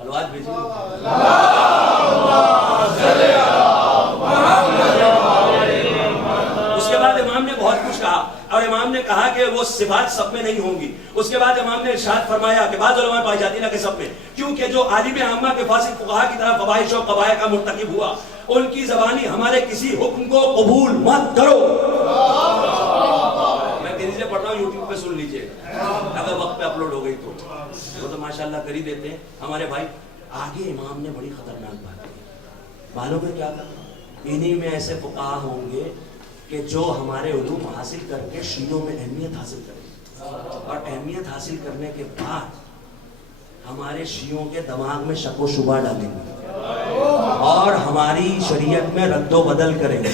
حلوات بھیجیے. اس کے بعد امام نے بہت کچھ کہا، اور امام نے کہا کہ وہ صفات سب میں نہیں ہوں گی. اس کے بعد امام نے ارشاد فرمایا کہ بعض علماء پائی جاتی نہ کہ سب میں، کیونکہ جو عالم عامہ کے فاسق فقہا کی طرح فواحش و قبائح کا مرتکب ہوا، ان کی زبانی ہمارے کسی حکم کو قبول مت کرو. میں تیزی سے پڑھ رہا ہوں، یوٹیوب پہ سن لیجئے اگر وقت پہ اپلوڈ ہو گئی تو. وہ تو ماشاءاللہ کر ہی دیتے ہیں ہمارے بھائی. آگے امام نے بڑی خطرناک بات کی. معلوم ہے کیا کہا؟ انہی میں ایسے فقہا ہوں گے کہ جو ہمارے علوم حاصل کر کے شیعوں میں اہمیت حاصل کریں، اور اہمیت حاصل کرنے کے بعد ہمارے شیعوں کے دماغ میں شک و شبہ ڈالیں گے، اور ہماری شریعت میں رد و بدل کریں گے،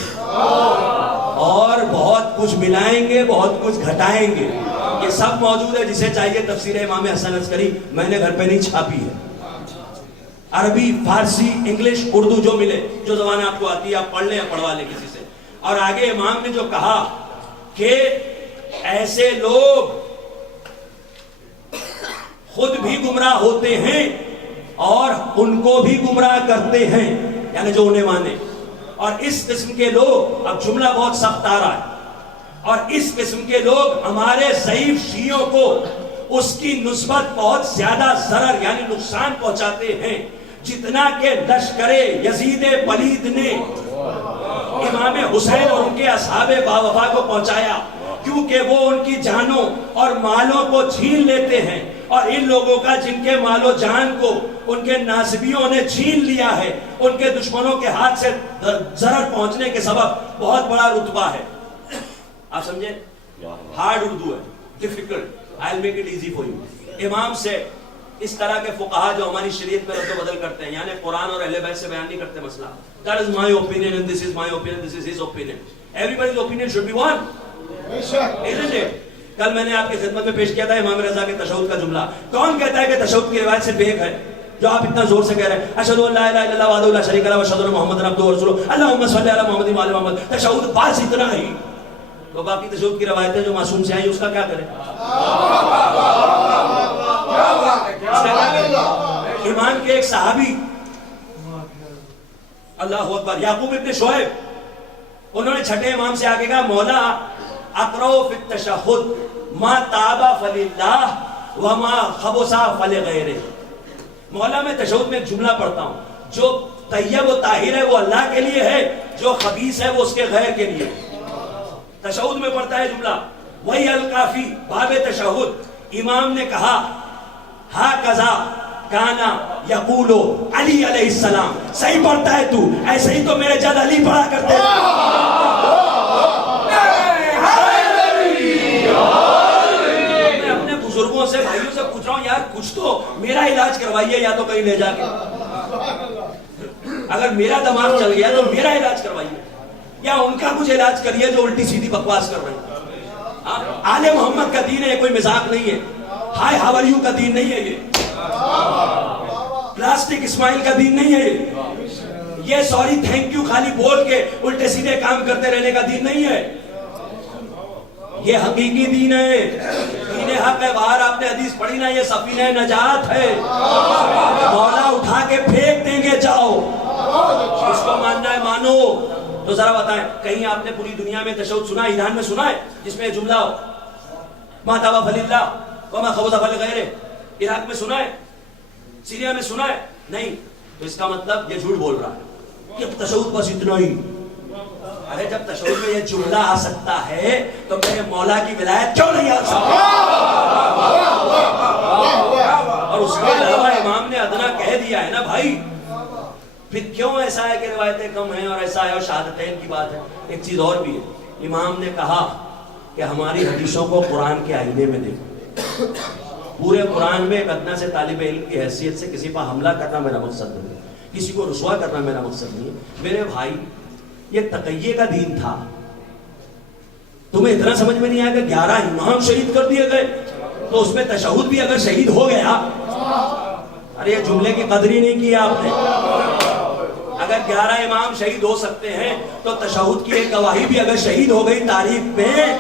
اور بہت کچھ ملائیں گے، بہت کچھ گھٹائیں گے. یہ سب موجود ہے. جسے چاہیے تفسیر امام حسن عسکری میں نے گھر پہ نہیں چھاپی ہے. عربی، فارسی، انگلش، اردو جو ملے، جو زبان آپ کو آتی ہے آپ پڑھ لیں یا پڑھوا لیں کسی سے. اور آگے امام نے جو کہا کہ ایسے لوگ خود بھی گمراہ ہوتے ہیں اور ان کو بھی گمراہ کرتے ہیں، یعنی جو انہیں مانے. اور اس قسم کے لوگ، اب جملہ بہت سخت آ رہا ہے، اور اس قسم کے لوگ ہمارے ضعیف شیعوں کو اس کی نسبت بہت زیادہ ضرر یعنی نقصان پہنچاتے ہیں، جتنا کہ لشکر یزید پلید نے امام حسین اور ان کے اصحاب باوفا کو پہنچایا، کیونکہ وہ ان کی جانوں اور مالوں کو چھین لیتے ہیں. اور ان لوگوں کا جن کے مال و جان کو ان کے ناصبیوں نے چھین لیا ہے، ان کے دشمنوں کے ہاتھ سے ضرر پہنچنے کے سبب بہت بڑا رتبہ ہے. آپ سمجھے؟ ہارڈ اردو ہے، difficult. I'll make it easy for you. امام سے اس طرح کے فقہا جو ہماری شریعت میں رد و بدل کرتے ہیں، یعنی قرآن اور اہل بیت سے بیان نہیں کرتے مسئلہ. That is my opinion and this is my opinion, this is his opinion. Everybody's opinion should be one. Isn't it? کل میں نے آپ کی خدمت میں پیش کیا تھا امام رضا کے تشہد کا جملہ. کون کہتا ہے کہ تشہد کی روایت صرف ایک ہے جو آپ اتنا زور سے کہہ رہے ہیں؟ اشہد ان لا الہ الا اللہ وحدہ لا شریک لہ واشہد ان محمدا عبدہ ورسولہ اللہم صلی علی محمد وعلی محمد. تشہد بس اتنا ہی. تو باقی تشہد کی روایتیں جو معصوم سے آئی اس کا کیا کریں؟ ایمان کے ایک صحابی اللہ اکبر یعقوب ابن شعیب، انہوں نے چھٹے امام سے آگے کہا مولا اقرأ فی التشہد ما تاب فللہ وما خبث فلغیرہ. مولا میں تشہد میں ایک جملہ پڑھتا ہوں، جو طیب و طاہر ہے وہ اللہ کے لیے ہے، جو خبیث ہے وہ اس کے غیر کے لیے. تشہد میں پڑھتا ہے جملہ. وہی الکافی باب تشہد امام نے کہا ہا کذا کانا یقولو علی علیہ السلام. صحیح پڑھتا ہے تو، ایسے ہی تو میرے جد علی پڑھا کرتے تھے. میں اپنے بزرگوں سے بھائیوں سے پوچھ رہا ہوں یار کچھ تو میرا علاج کروائیے یا تو کہیں لے جا کے. اگر میرا دماغ چل گیا تو میرا علاج کروائیے، یا ان کا کچھ علاج کریے جو الٹی سیدھی بکواس کر رہے ہیں. آل محمد کا دین ہے، یہ کوئی مذاق نہیں ہے. ہائی ہاو آر یو کا دین نہیں ہے، یہ پلاسٹک اسماعیل کا دین نہیں ہے، یہ سوری تھینک یو خالی بول کے الٹے سیدھے کام کرتے رہنے کا دین نہیں ہے. یہ حقیقی دین ہے، دین حق ہے. باہر آپ نے حدیث پڑھی نا، یہ سفینہ نجات ہے. مولا اٹھا کے پھینک دیں گے، جاؤ اس کو ماننا ہے مانو. تو ذرا بتائیں، کہیں آپ نے پوری دنیا میں تشہد سنا، ایران میں سنا ہے جس میں جملہ ہو ما تابا فللہ وما خبث فلغیرہ؟ عراق میں سنا ہے؟ سیریا میں سنا ہے؟ نہیں. تو اس کا مطلب یہ جھوٹ بول رہا ہے کہ تشہد بس اتنا ہی. ارے جب تشہد میں یہ جملہ آ سکتا ہے تو میرے مولا کی ولایت کیوں نہیں آ سکتی؟ اور اس کے علاوہ امام نے ادنا کہہ دیا ہے نا بھائی. پھر کیوں ایسا ہے کہ روایتیں کم ہیں اور ایسا ہے اور شہادتین کی بات ہے؟ ایک چیز اور بھی ہے. امام نے کہا کہ ہماری حدیثوں کو قرآن کے آئینے میں دیکھو. پورے قرآن میں ایک ادنا سے طالب علم کی حیثیت سے کسی پر حملہ کرنا میرا مقصد نہیں ہے، کسی کو رسوا کرنا میرا مقصد نہیں ہے. میرے بھائی یہ تقیے کا دین تھا. تمہیں اتنا سمجھ میں نہیں آیا کہ 11 امام شہید کر دیے گئے تو اس میں تشہد بھی اگر شہید ہو گیا، ارے یہ جملے کی قدر ہی نہیں کی آپ نے. اگر 11 امام شہید ہو سکتے ہیں تو تشہد کی ایک گواہی بھی اگر شہید ہو گئی تاریخ میں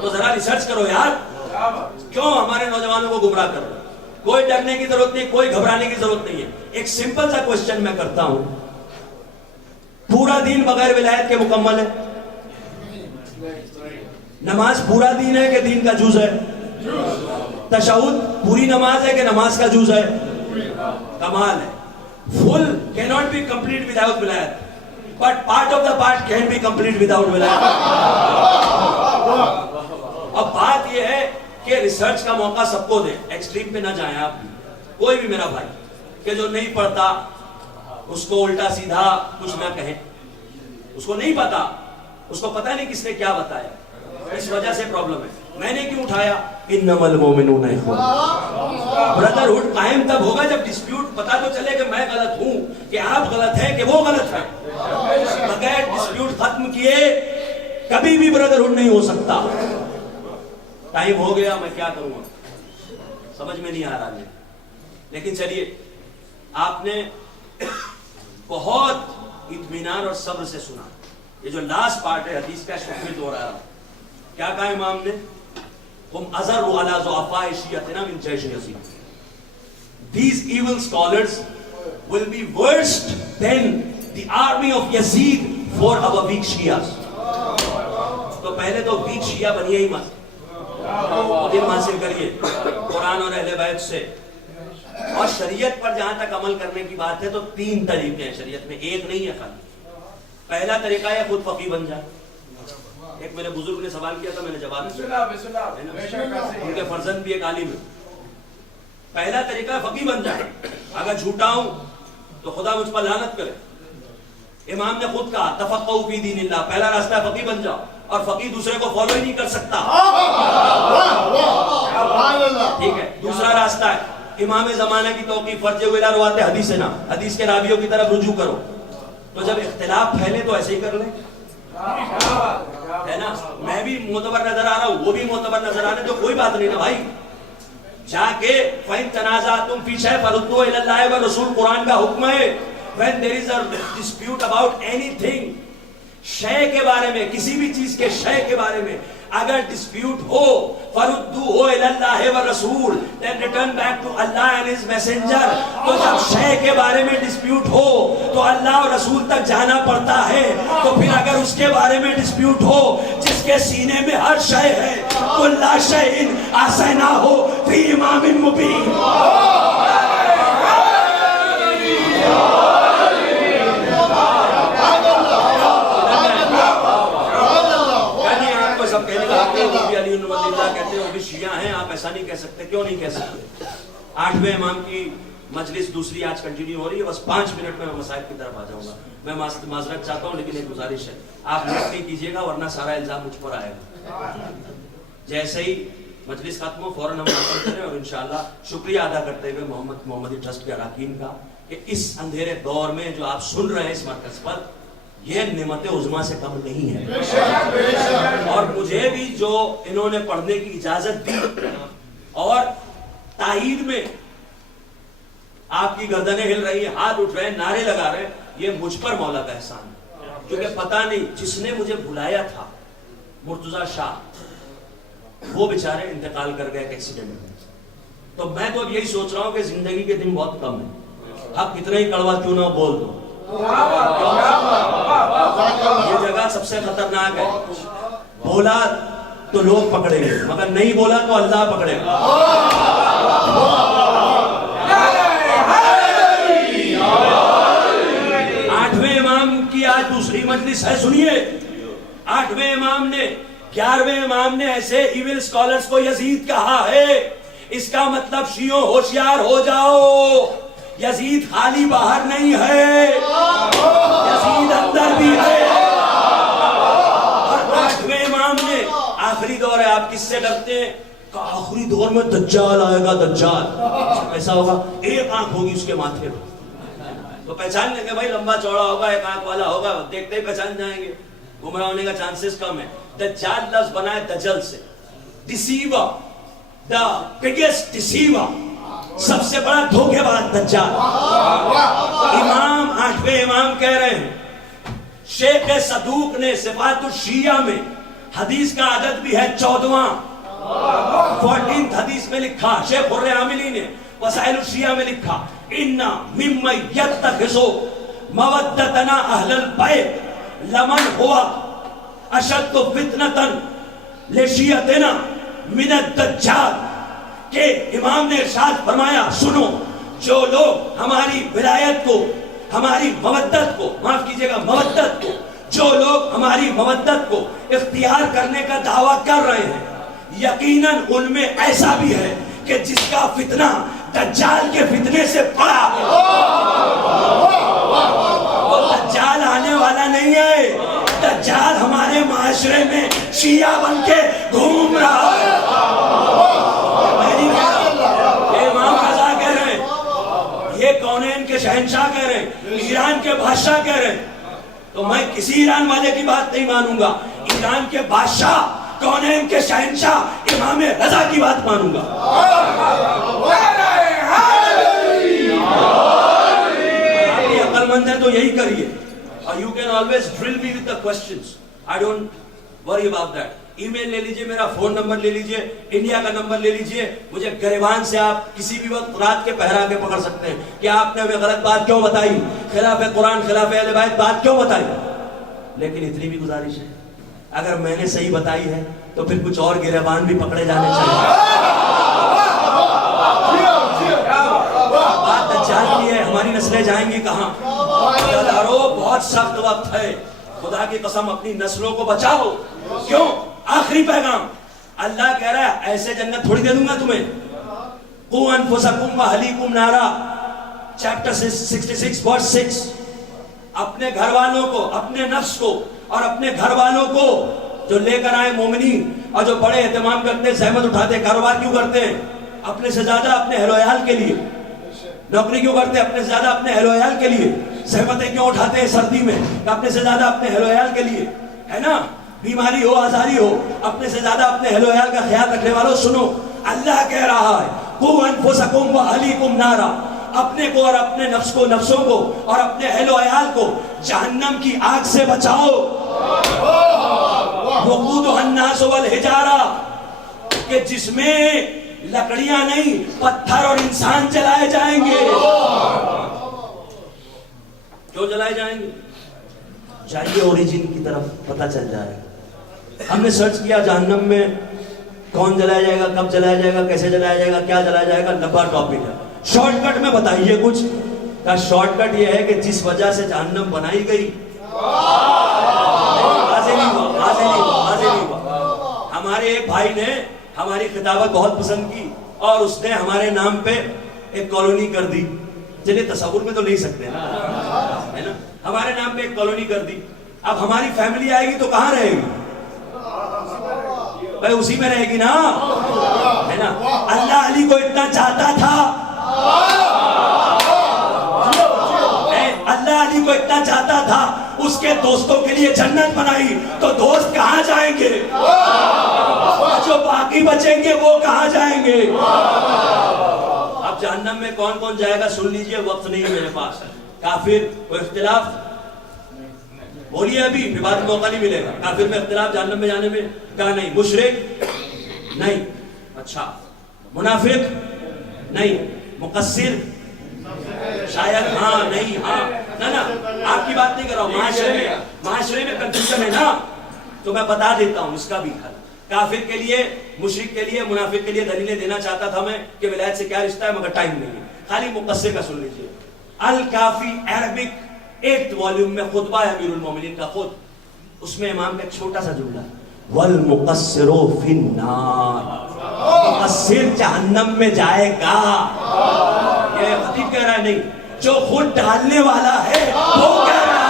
تو ذرا ریسرچ کرو یار. کیوں ہمارے نوجوانوں کو گمراہ کر رہے؟ کوئی ڈرنے کی ضرورت نہیں، کوئی گھبرانے کی ضرورت نہیں ہے. ایک سمپل سا کوسچن میں کرتا ہوں، پورا دین بغیر ولایت کے مکمل ہے؟ نماز پورا دین ہے کہ دین کا جز ہے؟ تشہد پوری نماز ہے کہ نماز کا جز ہے؟ کمال ہے. Full cannot be complete without wilayat, but part of the part can be complete without wilayat. اب بات یہ ہے کہ ریسرچ کا موقع سب کو دیں، ایکسٹریم پہ نہ جائیں آپ بھی. کوئی بھی میرا بھائی کہ جو نہیں پڑھتا اس کو الٹا سیدھا کچھ نہ کہیں. اس کو نہیں پتا، اس کو پتا نہیں کس نے کیا بتایا، اس وجہ سے پرابلم ہے. میں نے کیوں اٹھایا انما المؤمنون اخوہ؟ بردرہڈ قائم تب ہوگا جب ڈسپیوٹ پتا تو چلے کہ میں غلط ہوں، کہ آپ غلط ہیں، کہ وہ غلط ہے. بغیر ڈسپیوٹ ختم کیے کبھی بھی بردرہڈ نہیں ہو سکتا. ٹائم ہو گیا، میں کیا کروں گا سمجھ میں نہیں آ رہا ہے. لیکن چلیے، آپ نے بہت اطمینان اور صبر سے سنا. یہ جو لاسٹ پارٹ ہے حدیث کا شکریت ہو رہا ہے. کیا کہا امام نے؟ ہم اذر علی ضعفاء شیعتنا من جیش یزید. These evil scholars will be worse than the army of Yazid for our weak Shias. تو پہلے تو weak شیعہ بنیے ہی مت، علم حاصل کریے قرآن اور اہل بیت سے. اور شریعت پر جہاں تک عمل کرنے کی بات ہے تو 3 طریقے ہیں شریعت میں، ایک نہیں ہے خالی. پہلا طریقہ ہے خود فقیہ بن جائے. ایک میرے بزرگ نے سوال کیا تھا، میں نے جواب دیا، ان کے فرزند بھی ایک عالم ہے. پہلا طریقہ ہے فقیہ بن جائے. اگر جھوٹا ہوں تو خدا مجھ پر لعنت کرے. امام نے خود کہا تفقہوا فی دین اللہ. پہلا راستہ ہے فقیہ بن جاؤ، اور فقیہ دوسرے کو فالو ہی نہیں کر سکتا. ٹھیک ہے. دوسرا راستہ ہے امام زمانہ کی توقیف، فرجعوا الی رواۃ حدیثنا، حدیث کے راویوں کی طرف رجوع کرو. تو جب اختلاف پھیلے تو ایسے ہی کر لیں، ہے نا. میں بھی معتبر نظر آ رہا ہوں، وہ بھی معتبر نظر آ رہے ہیں، تو کوئی بات نہیں نا بھائی. جا کے فَإِن تَنَازَعْتُمْ فِي شَيْءٍ فَرُدُّوهُ إِلَى اللَّهِ وَالرَّسُولِ، قرآن کا حکم ہے. When there is a dispute about anything، شے کے بارے میں، کسی بھی چیز کے شے کے بارے میں اگر ڈسپیوٹ ہو، فَرُدُّوهُ إِلَى اللَّهِ وَالرَّسُولِ، then return back to Allah and His Messenger. تو جب شے کے بارے میں ڈسپیوٹ ہو تو اللہ اور رسول تک جانا پڑتا ہے. تو پھر اگر اس کے بارے میں ڈسپیوٹ ہو جس کے سینے میں ہر شے ہے، کُلَّ شَيْءٍ أَحْصَيْنَاهُ فِي إِمَامٍ مُبِينٍ. کہتے ہیں وہ بھی شیعہ ہیں، آپ ایسا نہیں کہہ سکتے. کیوں نہیں کہہ سکتے؟ 8ویں امام کی مجلس دوسری آج کنٹینیو ہو رہی ہے. بس 5 منٹ میں مسائل کی طرف آ جاؤں گا. میں معذرت چاہتا ہوں، لیکن ایک گزارش ہے، آپ لیٹ نہیں کیجیے گا ورنہ سارا الزام مجھ پر آئے گا. جیسے ہی مجلس ختم ہو فوراً ہم ختم کریں. اور انشاءاللہ شکریہ ادا کرتے ہوئے محمدی ٹرسٹ کے اراکین کا کہ اس اندھیرے دور میں جو آپ سن رہے ہیں اس مرکز پر، یہ نعمت عظمیٰ سے کم نہیں ہے. اور مجھے بھی جو انہوں نے پڑھنے کی اجازت دی اور تائید میں آپ کی گردنیں ہل رہی ہیں، ہاتھ اٹھ رہے ہیں، نعرے لگا رہے ہیں، یہ مجھ پر مولا کا احسان ہے. کیونکہ پتہ نہیں جس نے مجھے بلایا تھا مرتضی شاہ، وہ بیچارے انتقال کر گئے ایک ایکسیڈنٹ میں. تو میں تو اب یہی سوچ رہا ہوں کہ زندگی کے دن بہت کم ہیں، اب کتنا ہی کڑوا کیوں نہ بول دو. یہ جگہ سب سے خطرناک ہے. بولا تو لوگ پکڑیں گے، مگر نہیں بولا تو اللہ پکڑے گا. آٹھویں امام کی آج دوسری مجلس ہے، سنیے. آٹھویں امام نے 11ویں امام نے ایسے ایول اسکالرز کو یزید کہا ہے. اس کا مطلب شیعوں ہوشیار ہو جاؤ، یزید خالی باہر نہیں ہے، یزید اندر بھی ہے. اور 8ویں امام نے آخری دور ہے، آپ کس سے ڈرتے ہیں؟ کہ آخری دور میں دجال آئے گا. دجال ایسا ہوگا ایک آنکھ ہوگی اس کے ماتھے میں، تو پہچان لیں گے بھائی لمبا چوڑا ہوگا، ایک آنکھ والا ہوگا، دیکھتے ہی پہچان جائیں گے. گمراہ ہونے کا چانسز کم ہے. دجال لفظ بنا ہے دجل سے، ڈیسیور، دا بگیسٹ ڈیسیور، سب سے بڑا دھوکے باز دجال. امام 8ویں امام کہہ رہے ہیں، شیخ صدوق نے صفات الشیعہ میں حدیث کا عدد بھی ہے 14واں، 14th حدیث میں لکھا. شیخ خر عاملی نے وسائل الشیعہ میں لکھا، اِنَّا مِمَّن يَتَّخِذُ مَوَدَّتَنَا أَهْلَ الْبَيْتِ لَمَنْ هُوَ أَشَدُّ فِتْنَةً لِشِيَعَتِنَا مِنَ الدَّجَّالِ. کہ امام نے ارشاد فرمایا، سنو، جو لوگ ہماری ولایت کو، ہماری مودت کو، معاف کیجئے گا مودت کو، جو لوگ ہماری مودت کو اختیار کرنے کا دعویٰ کر رہے ہیں، یقیناً ان میں ایسا بھی ہے کہ جس کا فتنہ دجال کے فتنے سے بڑا ہے. وہ دجال آنے والا نہیں ہے، دجال ہمارے معاشرے میں شیعہ بن کے گھوم رہا ہے. امام رضا کہہ رہے ہیں، یہ کونین کے شہنشاہ کہہ رہے ہیں، ایران کے بادشاہ کہہ رہے ہیں. تو میں کسی ایران والے کی بات نہیں مانوں گا، ایران کے بادشاہ، کونین کے شہنشاہ امام رضا کی بات مانوں گا. آپ یہ عقل مند ہے تو یہی کریے. اور you can always drill me with the questions. I don't worry about that. ای میل لے لیجئے، میرا فون نمبر لے لیجئے، انڈیا کا نمبر لے لیجئے. مجھے گریبان سے آپ کسی بھی وقت رات کے پہرا کے پکڑ سکتے ہیں کہ آپ نے ہمیں غلط بات کیوں بتائی، خلاف قرآن خلاف اہل بیت بات کیوں بتائی. لیکن اتنی بھی گزارش ہے، اگر میں نے صحیح بتائی ہے تو پھر کچھ اور گریبان بھی پکڑے جانے چاہیے. بات دجال کی ہے، ہماری نسلیں جائیں گی کہاں؟ بہت سخت وقت ہے، خدا کی قسم اپنی نسلوں کو بچاؤ. کیوں؟ آخری پیغام اللہ کہہ رہا ہے ایسے جنت تھوڑی دے دوں گا تمہیں. قُوْ أَنفُسَكُمْ وَأَهْلِيكُمْ نَارًا، چیپٹر 66 verse 6. اپنے گھر والوں کو، اپنے نفس کو اور اپنے گھر والوں کو جو لے کر آئے مومنین، اور جو بڑے اہتمام کرتے ہیں، زحمت اٹھاتے ہیں، کاروبار کیوں کرتے ہیں؟ اپنے سے زیادہ اپنے اہل و عیال کے لیے. نوکری کیوں کرتے ہیں؟ اپنے سے زیادہ اپنے اہل و عیال کے لیے. زحمتیں کیوں اٹھاتے ہیں سردی میں؟ اپنے سے زیادہ اپنے اہل و عیال کے لیے، ہے نا؟ بیماری ہو، آزاری ہو، اپنے سے زیادہ اپنے اہل و عیال کا خیال رکھنے والوں سنو، اللہ کہہ رہا ہے قُوْ أَنفُسَكُمْ وَأَهْلِيكُمْ نَارًا، اپنے کو اور اپنے نفس کو، نفسوں کو اور اپنے اہل و عیال کو جہنم کی آگ سے بچاؤ. وَقُودُهَا النَّاسُ وَالْحِجَارَةُ، کہ جس میں لکڑیاں نہیں، پتھر اور انسان جلائے جائیں گے. کیوں جلائے جائیں گے؟ چاہیے اوریجن کی طرف پتہ چل جائے گا. ہم نے سرچ کیا جہنم میں کون جلایا جائے گا، کب جلایا جائے گا، کیسے جلایا جائے گا، کیا جلایا جائے گا، لمبا ٹاپک ہے. شارٹ کٹ میں بتائیے کچھ. کا شارٹ کٹ یہ ہے کہ جس وجہ سے جہنم بنائی گئی، واضح نہیں ہوا. ہمارے ایک بھائی نے ہماری خطابت بہت پسند کی اور اس نے ہمارے نام پہ ایک کالونی کر دی. چلیے تصور میں تو نہیں سکتے نا، ہے نا؟ ہمارے نام پہ ایک کالونی کر دی. اب ہماری فیملی آئے گی تو کہاں رہے گی؟ بھائی اسی میں رہے گی نا، ہے نا؟ اللہ علی کو اتنا چاہتا تھا، اللہ علی کو اتنا چاہتا تھا، اس کے دوستوں کے لیے جنت بنائی، تو دوست کہاں جائیں گے؟ جو باقی بچیں گے وہ کہاں جائیں گے؟ اب جہنم میں کون کون جائے گا سن لیجئے، وقت نہیں ہے میرے پاس. کافر، کوئی اختلاف؟ بولیے ابھی پھر بعد میں موقع نہیں ملے گا. کافر میں اختلاف جہنم میں جانے میں؟ کہا نہیں. مشرک نہیں. اچھا منافق نہیں. مقصر شاید ہاں نہیں ہاں نا آپ کی بات نہیں کر رہا ہوں. معاشرے میں کنفیوژن ہے نا, تو میں بتا دیتا ہوں اس کا بھی حل. کافر کے لیے, مشرک کے لیے, منافق کے لیے دلیلیں دینا چاہتا تھا میں کہ ولایت سے کیا رشتہ ہے, مگر ٹائم نہیں ہے. خالی مقصر کا سن لیجئے. الکافی عربک 8 والیوم میں خطبہ ہے امیر المومنین کا خود, اس میں امام کا ایک چھوٹا سا جملہ والمقصر فی النار, مقصر جہنم میں جائے گا. یہ خطیب کہہ رہا ہے نہیں, جو خود ڈالنے والا ہے وہ کہہ رہا ہے.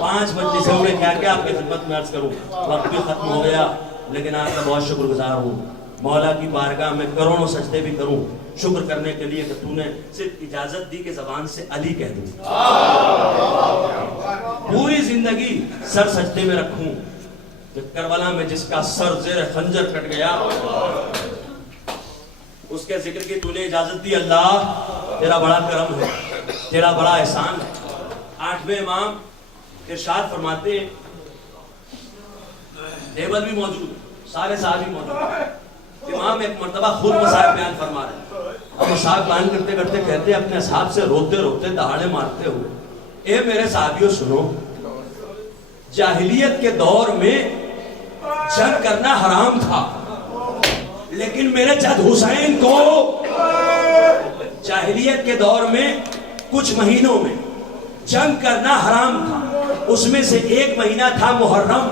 5 مجلسیں ہوئے کیا آپ کی خدمت میں عرض کروں. وقت بھی ختم ہو گیا, لیکن آپ کا بہت شکر گزار ہوں. مولا کی بارگاہ میں کروڑوں سجدے بھی کروں شکر کرنے کے لیے کہ تو نے صرف اجازت دی کہ زبان سے علی کہہ دوں. پوری زندگی سر سجدے میں رکھوں کہ کربلا میں جس کا سر زیر خنجر کٹ گیا اس کے ذکر کی تو نے اجازت دی. اللہ تیرا بڑا کرم ہے, تیرا بڑا احسان ہے. 8ویں امام ارشاد فرماتے ہیں, دیوبند بھی موجود, سارے صحابی موجود. امام ایک مرتبہ خود مسائل بیان فرما رہے ہیں, اور مسائل بیان کرتے کرتے کہتے اپنے اصحاب سے روتے روتے دہاڑے مارتے ہوئے, اے میرے صحابیوں سنو, جاہلیت کے دور میں جنگ کرنا حرام تھا, لیکن میرے جد حسین کو جاہلیت کے دور میں کچھ مہینوں میں جنگ کرنا حرام تھا. اس میں سے ایک مہینہ تھا محرم,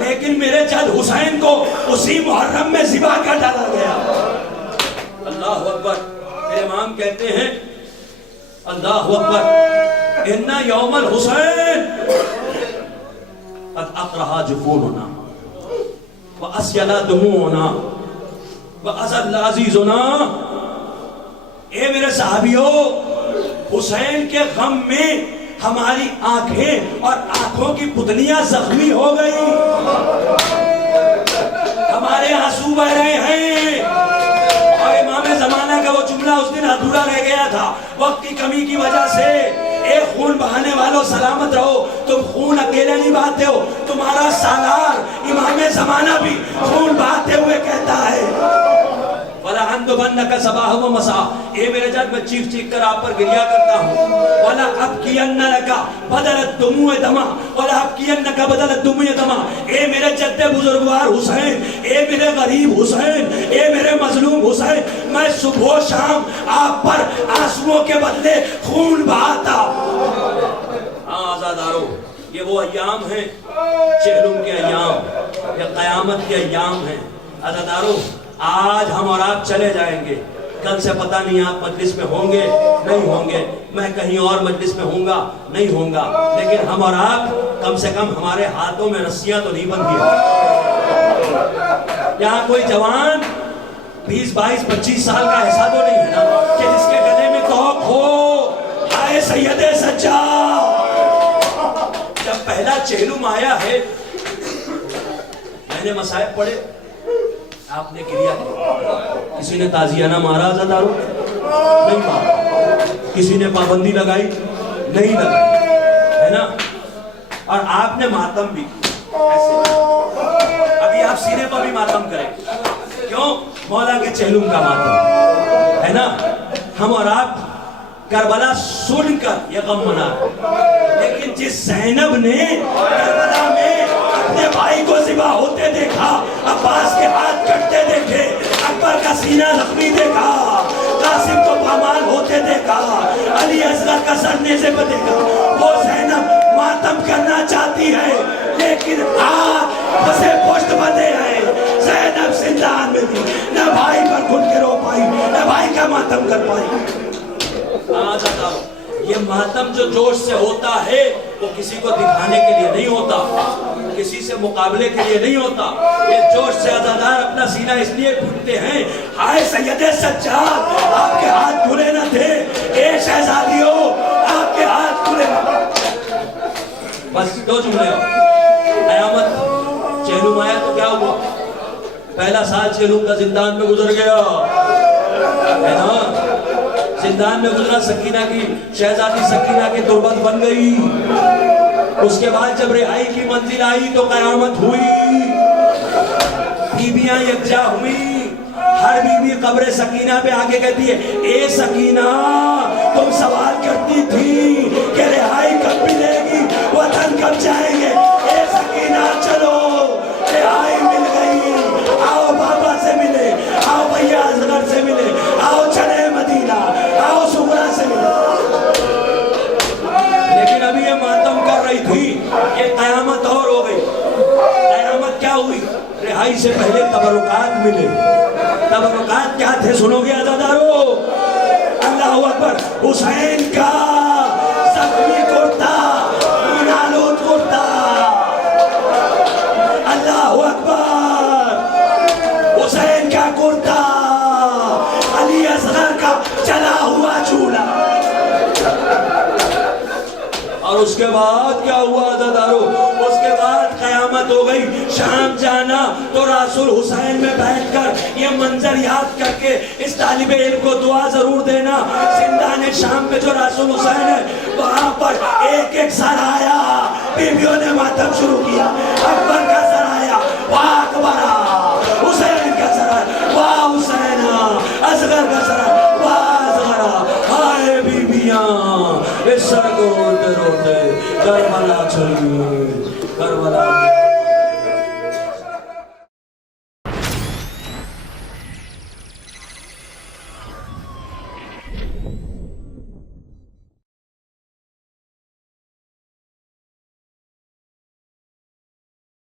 لیکن میرے جد حسین کو اسی محرم میں ذبح کر ڈالا گیا. اللہ اکبر. میرے امام کہتے ہیں اللہ اکبر, ان یوم الحسین قد اقرہا جفوننا واسیل دموعنا وازل عزیزنا. اے میرے صحابیوں, حسین کے غم میں ہماری آنکھیں اور آنکھوں کی پتلیاں زخمی ہو گئی, ہمارے آنسو بہ رہے ہیں. اور امام زمانہ کا وہ جملہ اس دن ادھورا رہ گیا تھا وقت کی کمی کی وجہ سے. اے خون بہانے والوں سلامت رہو, تم خون اکیلے نہیں بہاتے ہو, تمہارا سالار امام زمانہ بھی خون بہاتے ہوئے کہتا ہے وَلَا عَنْدُبَنَّكَ صَبَاحًا وَمَسَاءً. اے میرے جد میں چیخ چیخ کر آپ پر گریا کرتا ہوں. وَلَا أَبْكِيَنَّ لَكَ بَدَلَ الدُّمُوعِ دَمًا وَلَا أَبْكِيَنَّكَ بَدَلَ الدُّمُوعِ دَمًا. اے میرے جد بزرگوار حسین, اے میرے غریب حسین, اے میرے مظلوم حسین, میں صبح و شام آپ پر آنسوؤں کے بدلے خون بہاتا. ہاں آزادارو, یہ وہ ایام ہیں, چہلم کے ایام, یہ قیامت کے ایام ہیں. آزادارو, آج ہم اور آپ چلے جائیں گے, کل سے پتہ نہیں آپ مجلس میں ہوں گے نہیں ہوں گے, میں کہیں اور مجلس میں ہوں گا نہیں ہوں گا, لیکن ہم اور آپ کم سے کم ہمارے ہاتھوں میں رسیاں تو نہیں بندھی. یہاں کوئی جوان 20, 22, 25 سال کا ایسا تو نہیں ہے نا کہ جس کے گلے میں توق ہو ہائے سید سجاد. جب پہلا چہلم آیا ہے میں نے مصائب پڑھے, آپ نے گریا کیا, کسی نے تازیہ نہ مارا عزادارو, نہیں مارا, کسی نے پابندی لگائی نہیں لگائی, ہے نا, اور آپ نے ماتم بھی ایسے. ابھی آپ سینے پر بھی ماتم کریں, کیوں؟ مولا کے چہلم کا ماتم ہے نا. ہم اور آپ کربلا سن کر یہ غم منا, لیکن جس زینب نے کربلا میں اپنے بھائی کو ذبح ہوتے دیکھا, عباس کے ہاتھ کٹتے دیکھے, اکبر کا سینہ زخمی دیکھا, قاسم کو پامال ہوتے دیکھا, علی اصغر کا سر نیزے پر دیکھا, وہ زینب ماتم کرنا چاہتی ہے لیکن ہاتھ پسے پشت بندے ہیں. زینب زندان میں بھی نہ بھائی پر کھل کے رو پائی, نہ بھائی کا ماتم کر پائی. یہ ماتم جو جوش سے ہوتا ہے وہ کسی کو دکھانے کے لیے نہیں ہوتا, کسی سے مقابلے کے لیے نہیں ہوتا. یہ جوش سے عزادار اپنا سینہ اس لیے پھوٹتے ہیں ہائے سید سجاد آپ کے ہاتھ کھلے نہ تھے, اے شہزادیوں آپ کے ہاتھ کھلے نہ تھے. بس 2 جملے. قیامت چہلم آیا تو کیا ہوا, پہلا سال چیلوں کا زندان میں گزر گیا ہے نا. زندان میں گزرا, سکینہ کی شہزادی سکینہ کی تربت بن گئی. اس کے بعد جب رہائی کی منزل آئی تو قیامت ہوئی, بیویاں یکجا ہوئی. ہر بیوی قبر سکینہ پہ آگے کہتی ہے اے سکینہ تم سوال کرتی تھی کہ رہائی کب ملے گی, وطن کب جائیں گے. اے سکینہ چلو رہائی مل گئی, آؤ بابا سے ملے, آؤ بھیا اصغر سے ملے, آؤ چلے مدینہ, آؤ سغرا سے ملے. لیکن ابھی یہ ماتم کر رہی تھی کہ قیامت اور ہو گئی. قیامت کیا ہوئی؟ رہائی سے پہلے تبرکات ملے. تبرکات کیا تھے سنو گے عزادارو؟ اللہ اکبر. حسین کا زخمی کرتا, منالود کرتا. اللہ اکبر. حسین کا کرتا, علی اصغر کا چلا ہوا چولہا. اور اس کے بعد کیا ہوا عزادارو؟ اس کے بعد قیامت ہو گئی. شام جانا تو رسول حسین میں بیٹھ کر یہ منظر یاد کر کے اس طالب علم کو دعا ضرور دینا. زندان شام میں جو رسول حسین ہے وہاں پر ایک ایک سر آیا, بیویوں نے ماتم شروع کیا. اکبر کا سر آیا, واہ اکبرہ. حسین کا سر آیا, واہ حسینہ. اصغر کا سر آیا, واہ اصغرہ. ہائے بیویاں اس سر کو روتے روتے کربلا چلی, کربلا